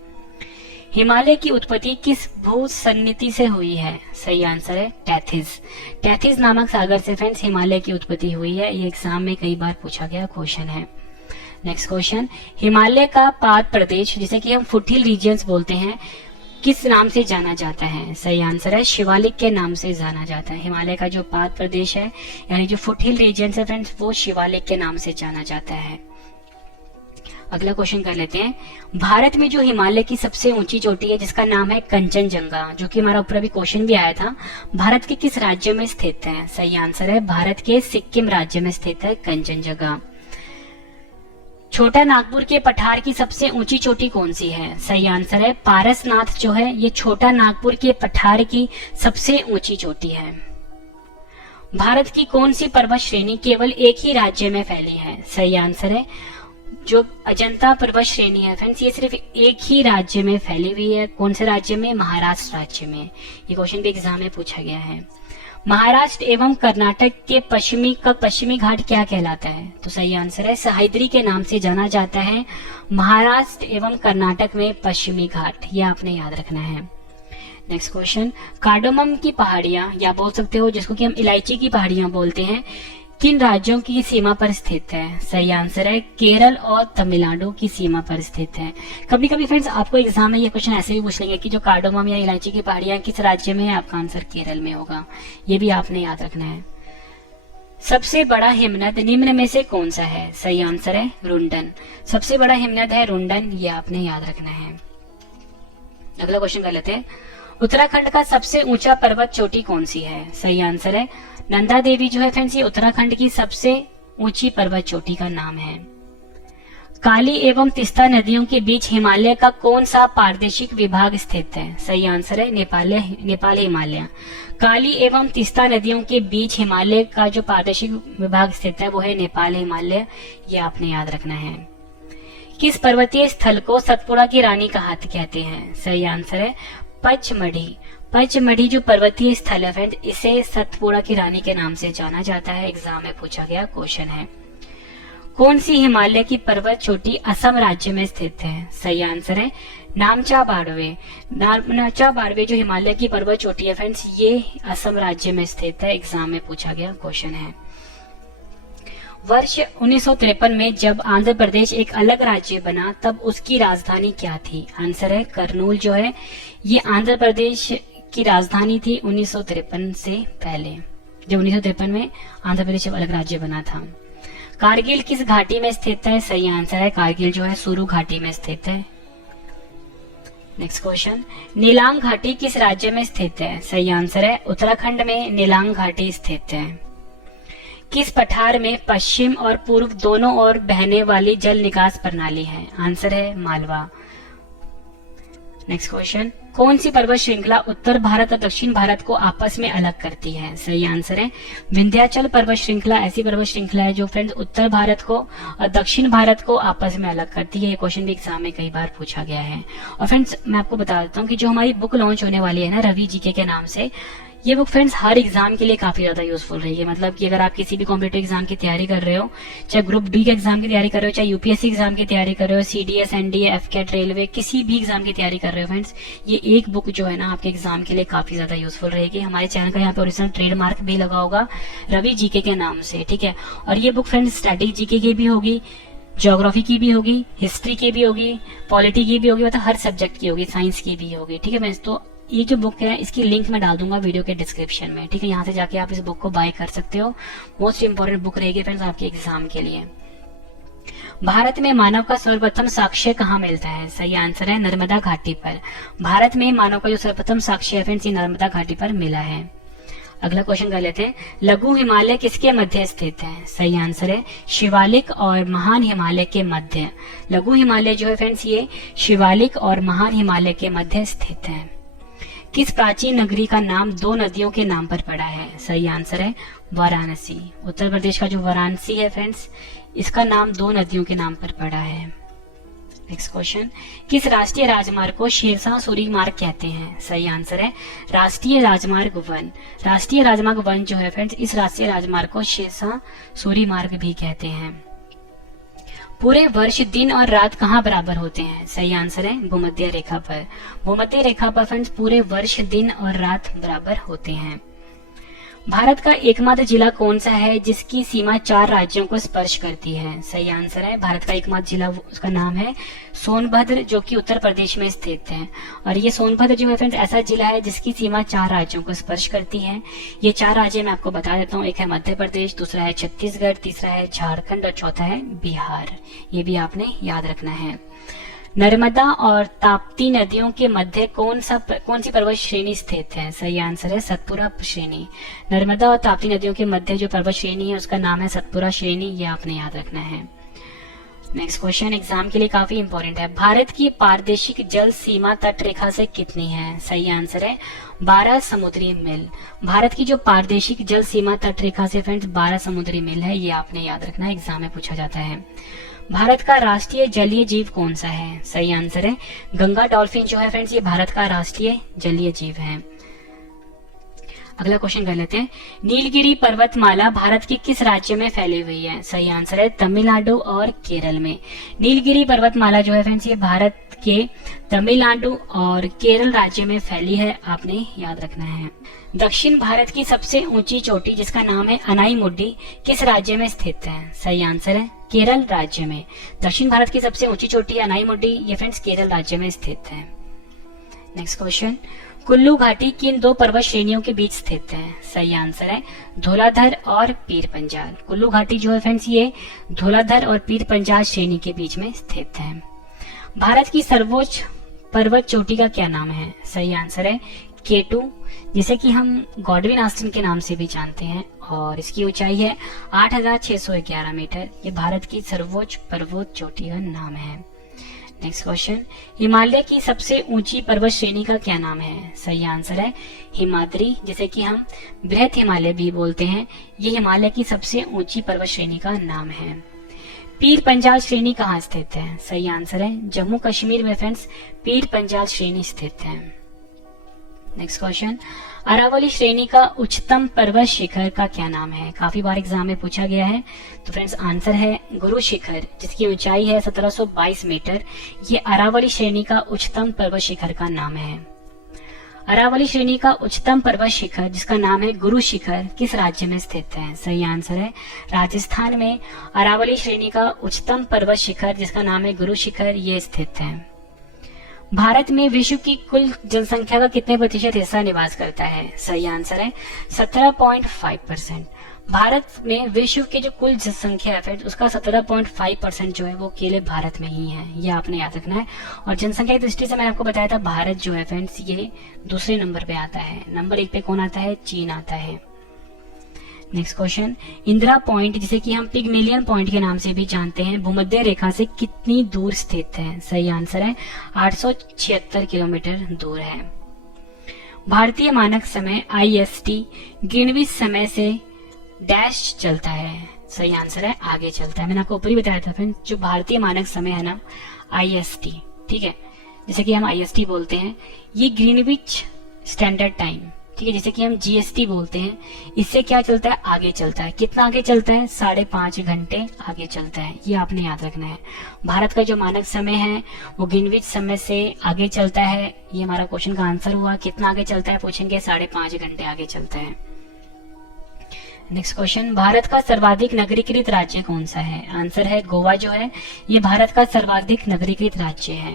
हिमालय की उत्पत्ति किस भू सन्निधि से हुई है? सही आंसर है टैथिस। टैथिस नामक सागर से फ्रेंड्स हिमालय की उत्पत्ति हुई है, ये एग्जाम में कई बार पूछा गया क्वेश्चन है। नेक्स्ट क्वेश्चन, हिमालय का पाद प्रदेश जिसे कि हम फुटहिल रीजियंस बोलते हैं किस नाम से जाना जाता है? सही आंसर है शिवालिक के नाम से जाना जाता है। हिमालय का जो पाद प्रदेश है यानी जो फुटहिल रीजियंस है फ्रेंड्स वो शिवालिक के नाम से जाना जाता है। अगला क्वेश्चन कर लेते हैं, भारत में जो हिमालय की सबसे ऊंची चोटी है जिसका नाम है कंचनजंगा, जो कि हमारा ऊपर अभी क्वेश्चन भी आया था, भारत के किस राज्य में स्थित है? सही आंसर है भारत के सिक्किम राज्य में स्थित है कंचनजंगा। छोटा नागपुर के पठार की सबसे ऊंची चोटी कौन सी है? सही आंसर है पारसनाथ जो है ये छोटा नागपुर के पठार की सबसे ऊंची चोटी है। भारत की कौन सी पर्वत श्रेणी केवल एक ही राज्य में फैली है? सही आंसर है जो अजंता पर्वत श्रेणी है फ्रेंड्स ये सिर्फ एक ही राज्य में फैली हुई है। कौन से राज्य में? महाराष्ट्र राज्य में। ये क्वेश्चन भी एग्जाम में पूछा गया है। महाराष्ट्र एवं कर्नाटक के पश्चिमी घाट क्या कहलाता है? तो सही आंसर है सह्याद्री के नाम से जाना जाता है महाराष्ट्र एवं कर्नाटक में पश्चिमी घाट, ये आपने याद रखना है। नेक्स्ट क्वेश्चन, कार्डोमम की पहाड़ियां या बोल सकते हो जिसको कि हम इलायची की पहाड़ियां बोलते हैं किन राज्यों की सीमा पर स्थित है? सही आंसर है केरल और तमिलनाडु की सीमा पर स्थित है। कभी कभी फ्रेंड्स आपको एग्जाम में ये क्वेश्चन ऐसे भी पूछ लेंगे कि जो कार्डोमम या इलायची की पहाड़ियां किस राज्य में है, आपका आंसर केरल में होगा, ये भी आपने याद रखना है। सबसे बड़ा हिमनद निम्न में से कौन सा है? सही आंसर है रुंडन। सबसे बड़ा हिमनद है रुंडन, ये आपने याद रखना है। अगला क्वेश्चन कर लेते हैं, उत्तराखंड का सबसे ऊंचा पर्वत चोटी कौन सी है? सही आंसर है नंदा देवी जो है फ्रेंड्स ये उत्तराखंड की सबसे ऊंची पर्वत चोटी का नाम है। काली एवं तीस्ता नदियों के बीच हिमालय का कौन सा पारदेशिक विभाग स्थित है? सही आंसर है नेपाल हिमालय। काली एवं तीस्ता नदियों के बीच हिमालय का जो पारदेशिक विभाग स्थित है वो है नेपाल हिमालय, ये आपने याद रखना है। किस पर्वतीय स्थल को सतपुड़ा की रानी कहते हैं? सही आंसर है पचमढ़ी। पचमढ़ी जो पर्वतीय स्थल है फ्रेंड इसे सतपुड़ा की रानी के नाम से जाना जाता है, एग्जाम में पूछा गया क्वेश्चन है। कौन सी हिमालय की पर्वत चोटी असम राज्य में स्थित है? सही आंसर है नामचा बाड़वे। नामचा बाड़वे जो हिमालय की पर्वत चोटी है फ्रेंड्स, ये असम राज्य में स्थित है। एग्जाम में पूछा गया क्वेश्चन है। वर्ष 1953 में जब आंध्र प्रदेश एक अलग राज्य बना तब उसकी राजधानी क्या थी? आंसर है करनूल जो है ये आंध्र प्रदेश की राजधानी थी 1953 से पहले, जब 1953 में आंध्र प्रदेश जब अलग राज्य बना था। कारगिल किस घाटी में स्थित है? सही आंसर है कारगिल जो है सुरु घाटी में स्थित है। नेक्स्ट क्वेश्चन, नीलांग घाटी किस राज्य में स्थित है? सही आंसर है उत्तराखंड में नीलांग घाटी स्थित है। किस पठार में पश्चिम और पूर्व दोनों ओर बहने वाली जल निकास प्रणाली है? आंसर है मालवा। नेक्स्ट क्वेश्चन, कौन सी पर्वत श्रृंखला उत्तर भारत और दक्षिण भारत को आपस में अलग करती है? सही आंसर है विंध्याचल पर्वत श्रृंखला ऐसी पर्वत श्रृंखला है जो फ्रेंड्स उत्तर भारत को और दक्षिण भारत को आपस में अलग करती है। ये क्वेश्चन भी एग्जाम में कई बार पूछा गया है। और फ्रेंड्स मैं आपको बता देता हूँ कि जो हमारी बुक लॉन्च होने वाली है ना रवि जीके के नाम से, ये बुक फ्रेंड्स हर एग्जाम के लिए काफी ज्यादा यूजफुल रहेगी। मतलब कि अगर आप किसी भी कॉम्पिटेटिव एग्जाम की तैयारी कर रहे हो, चाहे ग्रुप डी के एग्जाम की तैयारी कर रहे हो, चाहे यूपीएससी एग्जाम की तैयारी कर रहे हो, सीडीएस, एनडीए, एफकेट, रेलवे, किसी भी एग्जाम की तैयारी कर रहे हो फ्रेंड्स, ये एक बुक जो है ना आपके एग्जाम के लिए काफी ज्यादा यूजफुल रहेगी। हमारे चैनल का यहाँ पे ओरिजिनल ट्रेडमार्क भी लगा होगा रवि जीके के नाम से, ठीक है। और ये बुक फ्रेंड्स स्टैटिक जीके की भी होगी, ज्योग्राफी की भी होगी, हिस्ट्री की भी होगी, पॉलिटी की भी होगी, मतलब हर सब्जेक्ट की होगी, साइंस की भी होगी, ठीक है फ्रेंड्स। तो ये जो बुक है इसकी लिंक मैं डाल दूंगा वीडियो के डिस्क्रिप्शन में, ठीक है। यहाँ से जाके आप इस बुक को बाय कर सकते हो। मोस्ट इंपोर्टेंट बुक रहेगी फ्रेंड्स आपके एग्जाम के लिए। भारत में मानव का सर्वप्रथम साक्ष्य कहाँ मिलता है? सही आंसर है नर्मदा घाटी पर। भारत में मानव का जो सर्वप्रथम साक्ष्य है फ्रेंड्स ये नर्मदा घाटी पर मिला है। अगला क्वेश्चन कर लेते हैं, लघु हिमालय किसके मध्य स्थित है? सही आंसर है शिवालिक और महान हिमालय के मध्य। लघु हिमालय जो है फ्रेंड्स ये शिवालिक और महान हिमालय के मध्य स्थित है। किस प्राचीन नगरी का नाम दो नदियों के नाम पर पड़ा है? सही आंसर है वाराणसी। उत्तर प्रदेश का जो वाराणसी है फ्रेंड्स इसका नाम दो नदियों के नाम पर पड़ा है। नेक्स्ट क्वेश्चन, किस राष्ट्रीय राजमार्ग को शेरशाह सूरी मार्ग कहते हैं? सही आंसर है राष्ट्रीय राजमार्ग 1। राष्ट्रीय राजमार्ग 1 जो है फ्रेंड्स इस राष्ट्रीय राजमार्ग को शेरशाह सूरी मार्ग भी कहते हैं। पूरे वर्ष दिन और रात कहाँ बराबर होते हैं? सही आंसर है भूमध्य रेखा पर। भूमध्य रेखा पर फ्रेंड्स पूरे वर्ष दिन और रात बराबर होते हैं। भारत का एकमात्र जिला कौन सा है जिसकी सीमा 4 राज्यों को स्पर्श करती है? सही आंसर है भारत का एकमात्र जिला, उसका नाम है सोनभद्र जो कि उत्तर प्रदेश में स्थित है। और ये सोनभद्र जो है फ्रेंड्स ऐसा जिला है जिसकी सीमा 4 राज्यों को स्पर्श करती है। ये 4 राज्य मैं आपको बता देता हूँ, एक है मध्य प्रदेश, दूसरा है छत्तीसगढ़, तीसरा है झारखंड और चौथा है बिहार। ये भी आपने याद रखना है। नर्मदा और ताप्ती नदियों के मध्य कौन सी पर्वत श्रेणी स्थित है? सही आंसर है सतपुरा श्रेणी। नर्मदा और ताप्ती नदियों के मध्य जो पर्वत श्रेणी है उसका नाम है सतपुरा श्रेणी, ये आपने याद रखना है। नेक्स्ट क्वेश्चन एग्जाम के लिए काफी इंपॉर्टेंट है। भारत की पारदेशिक जल सीमा तट रेखा से कितनी है? सही आंसर है 12 समुद्री मील। भारत की जो पारदेशिक जल सीमा तट रेखा से फ्रेंड्स 12 समुद्री मील है, ये आपने याद रखना है, एग्जाम में पूछा जाता है। भारत का राष्ट्रीय जलीय जीव कौन सा है? सही आंसर है गंगा डॉल्फिन जो है फ्रेंड्स ये भारत का राष्ट्रीय जलीय जीव है। अगला क्वेश्चन कर लेते हैं, नीलगिरी पर्वतमाला भारत के किस राज्य में फैली हुई है? सही आंसर है तमिलनाडु और केरल में। नीलगिरी पर्वतमाला जो है फ्रेंड्स ये भारत के तमिलनाडु और केरल राज्य में फैली है, आपने याद रखना है। दक्षिण भारत की सबसे ऊंची चोटी जिसका नाम है अनाईमुड्डी किस राज्य में स्थित है? सही आंसर है केरल राज्य में। दक्षिण भारत की सबसे ऊंची चोटी अनाईमुड्डी ये फ्रेंड्स केरल राज्य में स्थित है। नेक्स्ट क्वेश्चन, कुल्लू घाटी किन 2 पर्वत श्रेणियों के बीच स्थित है? सही आंसर है धौलाधर और पीर पंजाल। कुल्लू घाटी जो है फ्रेंड्स ये धौलाधर और पीर पंजाल श्रेणी के बीच में स्थित है। भारत की सर्वोच्च पर्वत चोटी का क्या नाम है? सही आंसर है K2 जिसे कि हम गॉडविन आस्टिन के नाम से भी जानते हैं और इसकी ऊंचाई है 8611 मीटर। ये भारत की सर्वोच्च पर्वत चोटी का नाम है। नेक्स्ट क्वेश्चन, हिमालय की सबसे ऊंची पर्वत श्रेणी का क्या नाम है? सही आंसर है हिमाद्री जिसे कि हम बृहत हिमालय भी बोलते हैं। ये हिमालय की सबसे ऊंची पर्वत श्रेणी का नाम है। पीर पंजाल श्रेणी कहाँ स्थित है? सही आंसर है जम्मू कश्मीर में फ्रेंड्स पीर पंजाल श्रेणी स्थित है। नेक्स्ट क्वेश्चन, अरावली श्रेणी का उच्चतम पर्वत शिखर का क्या नाम है? काफी बार एग्जाम में पूछा गया है। तो फ्रेंड्स आंसर है गुरु शिखर, जिसकी ऊंचाई है 1722 मीटर। ये अरावली श्रेणी का उच्चतम पर्वत शिखर का नाम है। अरावली श्रेणी का उच्चतम पर्वत शिखर जिसका नाम है गुरु शिखर किस राज्य में स्थित है? सही आंसर है राजस्थान में अरावली श्रेणी का उच्चतम पर्वत शिखर जिसका नाम है गुरु शिखर ये स्थित है। भारत में विश्व की कुल जनसंख्या का कितने प्रतिशत हिस्सा निवास करता है? सही आंसर है 17.5%। भारत में विश्व की जो कुल जनसंख्या है फ्रेंड्स उसका 17.5% जो है वो अकेले भारत में ही है, ये आपने याद रखना है। और जनसंख्या की दृष्टि से मैंने आपको बताया था भारत जो है फ्रेंड्स ये दूसरे नंबर पे आता है। नंबर 1 पे कौन आता है? चीन आता है। नेक्स्ट क्वेश्चन, इंदिरा पॉइंट जिसे कि हम पिग्मेलियन पॉइंट के नाम से भी जानते हैं भूमध्य रेखा से कितनी दूर स्थित है? सही आंसर है 876 किलोमीटर दूर है। भारतीय मानक समय IST ग्रीनविच समय से डैश चलता है? सही आंसर है आगे चलता है। मैंने आपको ऊपर ही बताया था फ्रेंड्स जो भारतीय मानक समय है ना IST, ठीक है, जैसे कि हम IST बोलते हैं, ये ग्रीनविच स्टैंडर्ड टाइम, ठीक है, जैसे कि हम GST बोलते हैं, इससे क्या चलता है? आगे चलता है। कितना आगे चलता है? 5.5 घंटे आगे चलता है। ये आपने याद रखना है। भारत का जो मानक समय है वो ग्रीनविच समय से आगे चलता है। ये हमारा क्वेश्चन का आंसर हुआ। कितना आगे चलता है पूछेंगे? 5.5 घंटे आगे चलता है। नेक्स्ट क्वेश्चन, भारत का सर्वाधिक नगरीकृत राज्य कौन सा है? आंसर है गोवा जो है ये भारत का सर्वाधिक नगरीकृत राज्य है।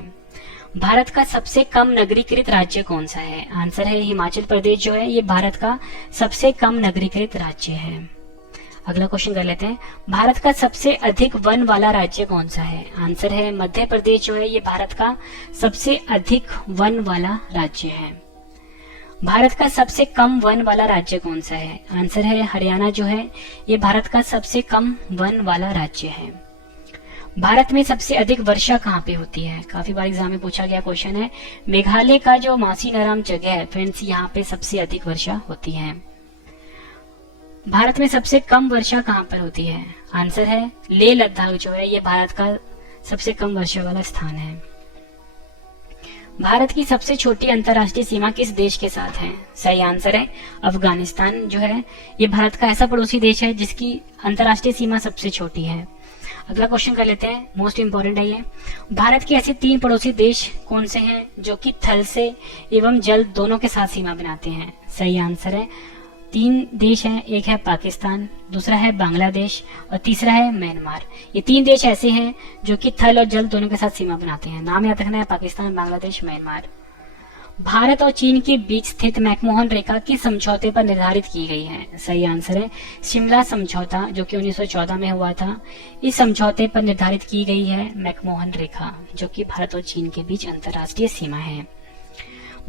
भारत का सबसे कम नगरीकृत राज्य कौन सा है? आंसर है हिमाचल प्रदेश जो है ये भारत का सबसे कम नगरीकृत राज्य है। अगला क्वेश्चन कर लेते हैं, भारत का सबसे अधिक वन वाला राज्य कौन सा है? आंसर है मध्य प्रदेश जो है ये भारत का सबसे अधिक वन वाला राज्य है। भारत का सबसे कम वन वाला राज्य कौन सा है? आंसर है हरियाणा जो है ये भारत का सबसे कम वन वाला राज्य है। भारत में सबसे अधिक वर्षा कहाँ पे होती है? काफी बार एग्जाम में पूछा गया क्वेश्चन है। मेघालय का जो मासीनाराम जगह है फ्रेंड्स यहाँ पे सबसे अधिक वर्षा होती है। भारत में सबसे कम वर्षा कहाँ पर होती है? आंसर है लेह लद्दाख जो है ये भारत का सबसे कम वर्षा वाला स्थान है। भारत की सबसे छोटी अंतर्राष्ट्रीय सीमा किस देश के साथ है? सही आंसर है अफगानिस्तान जो है ये भारत का ऐसा पड़ोसी देश है जिसकी अंतर्राष्ट्रीय सीमा सबसे छोटी है। अगला क्वेश्चन कर लेते हैं, मोस्ट इंपोर्टेंट है ये। भारत के ऐसे 3 पड़ोसी देश कौन से हैं जो कि थल से एवं जल दोनों के साथ सीमा बनाते हैं? सही आंसर है 3 देश हैं, एक है पाकिस्तान, दूसरा है बांग्लादेश और तीसरा है म्यांमार। ये 3 देश ऐसे हैं जो कि थल और जल दोनों के साथ सीमा बनाते हैं। नाम याद रखना है पाकिस्तान, बांग्लादेश, म्यांमार। भारत और चीन के बीच स्थित मैकमोहन रेखा किस समझौते पर निर्धारित की गई है? सही आंसर है शिमला समझौता जो कि 1914 में हुआ था। इस समझौते पर निर्धारित की गई है मैकमोहन रेखा जो कि भारत और चीन के बीच अंतर्राष्ट्रीय सीमा है।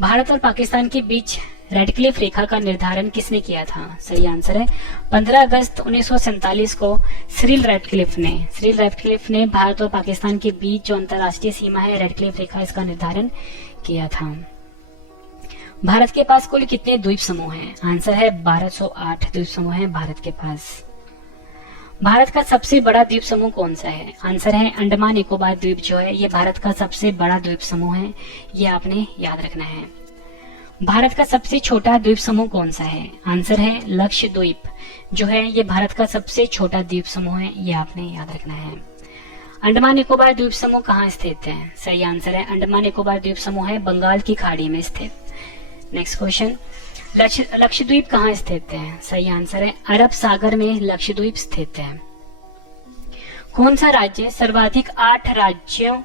भारत और पाकिस्तान के बीच रेडक्लिफ रेखा का निर्धारण किसने किया था? सही आंसर है 15 अगस्त 1947 को सिरिल रेडक्लिफ ने भारत और पाकिस्तान के बीच जो अंतर्राष्ट्रीय सीमा है रेडक्लिफ रेखा इसका निर्धारण किया था। भारत के पास कुल कितने द्वीप समूह हैं? आंसर है 1208 द्वीप समूह हैं भारत के पास। भारत का सबसे बड़ा द्वीप समूह कौन सा है? आंसर है अंडमान निकोबार द्वीप जो है ये भारत का सबसे बड़ा द्वीप समूह है, ये आपने याद रखना है। भारत का सबसे छोटा द्वीप समूह कौन सा है? आंसर है लक्षद्वीप जो है ये भारत का सबसे छोटा द्वीप समूह है, ये आपने याद रखना है। अंडमान निकोबार द्वीप समूह कहाँ स्थित है? सही आंसर है अंडमान निकोबार द्वीप समूह है बंगाल की खाड़ी में स्थित। नेक्स्ट क्वेश्चन, लक्षद्वीप कहाँ स्थित है? सही आंसर है अरब सागर में लक्षद्वीप स्थित है। कौन सा राज्य सर्वाधिक 8 राज्यों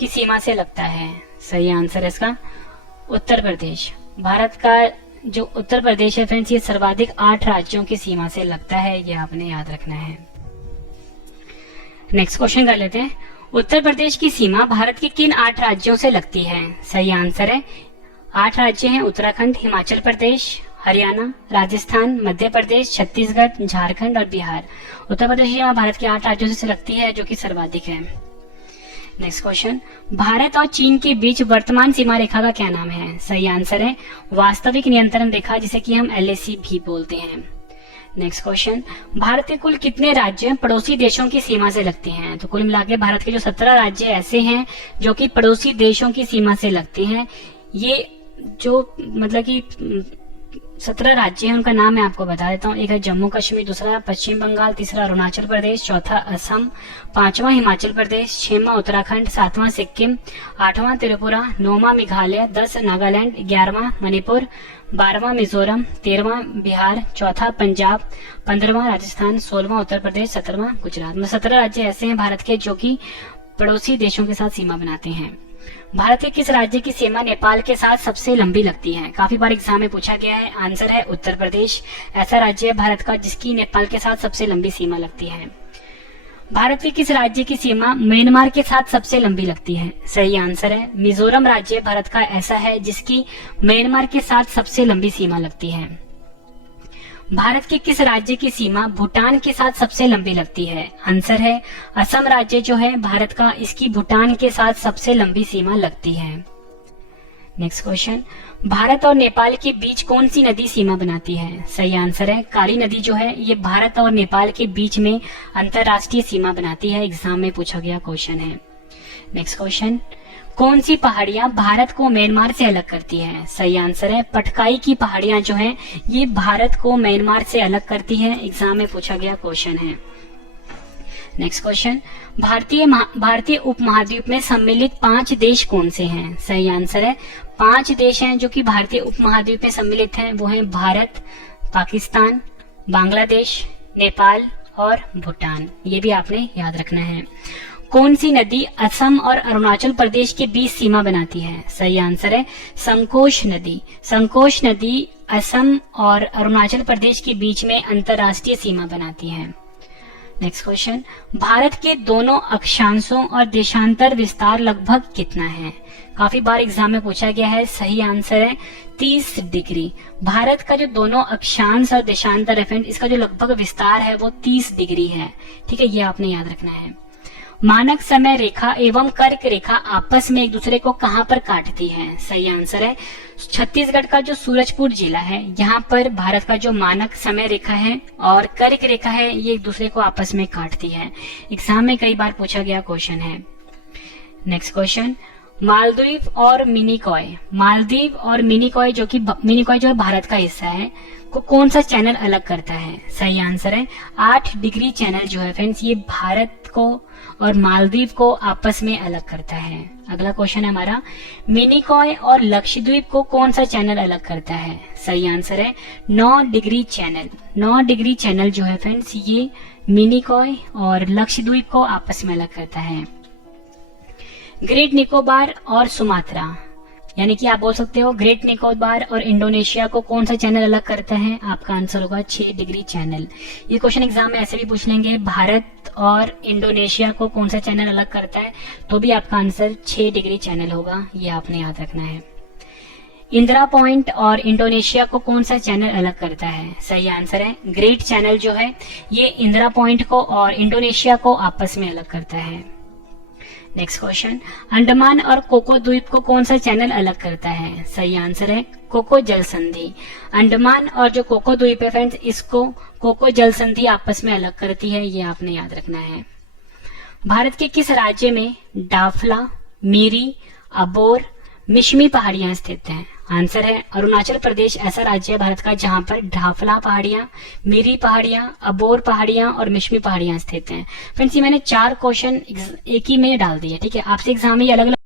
की सीमा से लगता है? सही आंसर है इसका उत्तर प्रदेश। भारत का जो उत्तर प्रदेश है फ्रेंड्स ये सर्वाधिक 8 राज्यों की सीमा से लगता है, ये आपने याद रखना है। नेक्स्ट क्वेश्चन कर लेते हैं, उत्तर प्रदेश की सीमा भारत के किन 8 राज्यों से लगती है? सही आंसर है 8 राज्य हैं उत्तराखंड, हिमाचल प्रदेश, हरियाणा, राजस्थान, मध्य प्रदेश, छत्तीसगढ़, झारखंड और बिहार। उत्तर प्रदेश की सीमा भारत के 8 राज्यों से लगती है जो कि सर्वाधिक है। नेक्स्ट क्वेश्चन, भारत और चीन के बीच वर्तमान सीमा रेखा का क्या नाम है? सही आंसर है वास्तविक नियंत्रण रेखा जिसे कि हम LAC भी बोलते हैं। नेक्स्ट क्वेश्चन, भारत के कुल कितने राज्य पड़ोसी देशों की सीमा से लगते हैं? तो कुल मिलाकर भारत के जो 17 राज्य ऐसे हैं जो कि पड़ोसी देशों की सीमा से लगते हैं। ये जो मतलब कि 17 राज्य हैं उनका नाम मैं आपको बता देता हूँ। एक है जम्मू कश्मीर, दूसरा पश्चिम बंगाल, तीसरा अरुणाचल प्रदेश, चौथा असम, पांचवां हिमाचल प्रदेश, छठवां उत्तराखंड, सातवां सिक्किम, आठवां त्रिपुरा, नौवां मेघालय, 10 नागालैंड, 11वां मणिपुर, 12वां मिजोरम, 13वां बिहार, चौथा पंजाब, 15वां राजस्थान, 16वां उत्तर प्रदेश, 17वां गुजरात। 17 राज्य ऐसे हैं भारत के जो कि पड़ोसी देशों के साथ सीमा बनाते हैं। भारत के किस राज्य की सीमा नेपाल के साथ सबसे लंबी लगती है? काफी बार एग्जाम में पूछा गया है। आंसर है उत्तर प्रदेश। ऐसा राज्य है भारत का जिसकी नेपाल के साथ सबसे लंबी सीमा लगती है। भारत के किस राज्य की सीमा म्यांमार के साथ सबसे लंबी लगती है? सही आंसर है मिजोरम राज्य भारत का ऐसा है जिसकी म्यांमार के साथ सबसे लंबी सीमा लगती है। भारत के किस राज्य की सीमा भूटान के साथ सबसे लंबी लगती है? आंसर है असम राज्य जो है भारत का, इसकी भूटान के साथ सबसे लंबी सीमा लगती है। नेक्स्ट क्वेश्चन, भारत और नेपाल के बीच कौन सी नदी सीमा बनाती है? सही आंसर है काली नदी जो है ये भारत और नेपाल के बीच में अंतरराष्ट्रीय सीमा बनाती है। एग्जाम में पूछा गया क्वेश्चन है। नेक्स्ट क्वेश्चन, कौन सी पहाड़ियां भारत को म्यांमार से अलग करती है? सही आंसर है पटकाई की पहाड़ियां जो हैं ये भारत को म्यांमार से अलग करती है। एग्जाम में पूछा गया क्वेश्चन है। नेक्स्ट क्वेश्चन, भारतीय उपमहाद्वीप में सम्मिलित 5 देश कौन से हैं? सही आंसर है 5 देश हैं जो कि भारतीय उपमहाद्वीप में सम्मिलित हैं। वो हैं भारत, पाकिस्तान, बांग्लादेश, नेपाल और भूटान। ये भी आपने याद रखना है। कौन सी नदी असम और अरुणाचल प्रदेश के बीच सीमा बनाती है? सही आंसर है संकोश नदी। संकोश नदी असम और अरुणाचल प्रदेश के बीच में अंतरराष्ट्रीय सीमा बनाती है। नेक्स्ट क्वेश्चन, भारत के दोनों अक्षांशों और देशांतर विस्तार लगभग कितना है? काफी बार एग्जाम में पूछा गया है। सही आंसर है 30 डिग्री। भारत का जो दोनों अक्षांश और देशांतर है फ्रेंड, इसका जो लगभग विस्तार है वो 30 डिग्री है। ठीक है, ये आपने याद रखना है। मानक समय रेखा एवं कर्क रेखा आपस में एक दूसरे को कहां पर काटती है? सही आंसर है छत्तीसगढ़ का जो सूरजपुर जिला है यहाँ पर भारत का जो मानक समय रेखा है और कर्क रेखा है ये एक दूसरे को आपस में काटती है। एग्जाम में कई बार पूछा गया क्वेश्चन है। नेक्स्ट क्वेश्चन, मालदीव और मिनिकॉय, मालदीव और मिनिकॉय जो है भारत का हिस्सा है को कौन सा चैनल अलग करता है? सही आंसर है 8 डिग्री चैनल जो है फ्रेंड्स ये भारत को और मालदीव को आपस में अलग करता है। अगला क्वेश्चन है हमारा, मिनिकॉय और लक्षद्वीप को कौन सा चैनल अलग करता है? सही आंसर है 9 डिग्री चैनल। 9 डिग्री चैनल जो है फ्रेंड्स ये मिनिकॉय और लक्षद्वीप को आपस में अलग करता है। ग्रेट निकोबार और सुमात्रा, यानी कि आप बोल सकते हो ग्रेट निकोबार और इंडोनेशिया को कौन सा चैनल अलग करता है? आपका आंसर होगा 6 डिग्री चैनल। ये क्वेश्चन एग्जाम में ऐसे भी पूछ लेंगे, भारत और इंडोनेशिया को कौन सा चैनल अलग करता है? तो भी आपका आंसर 6 डिग्री चैनल होगा। ये आपने याद रखना है। इंदिरा पॉइंट और इंडोनेशिया को कौन सा चैनल अलग करता है? सही आंसर है ग्रेट चैनल जो है ये इंदिरा पॉइंट को और इंडोनेशिया को आपस में अलग करता है। नेक्स्ट क्वेश्चन, अंडमान और कोको द्वीप को कौन सा चैनल अलग करता है? सही आंसर है कोको जल संधि। अंडमान और जो कोको द्वीप है फ्रेंड्स इसको कोको जल संधि आपस में अलग करती है। ये आपने याद रखना है। भारत के किस राज्य में डाफला, मीरी, अबोर, मिश्मी पहाड़ियां स्थित हैं? आंसर है अरुणाचल प्रदेश ऐसा राज्य है भारत का जहां पर ढाफला पहाड़ियां, मीरी पहाड़ियां, अबोर पहाड़ियां और मिश्मी पहाड़ियां स्थित हैं। फ्रेंड्स ये मैंने 4 क्वेश्चन एक ही में डाल दिए। ठीक है, आपसे एग्जाम में अलग अलग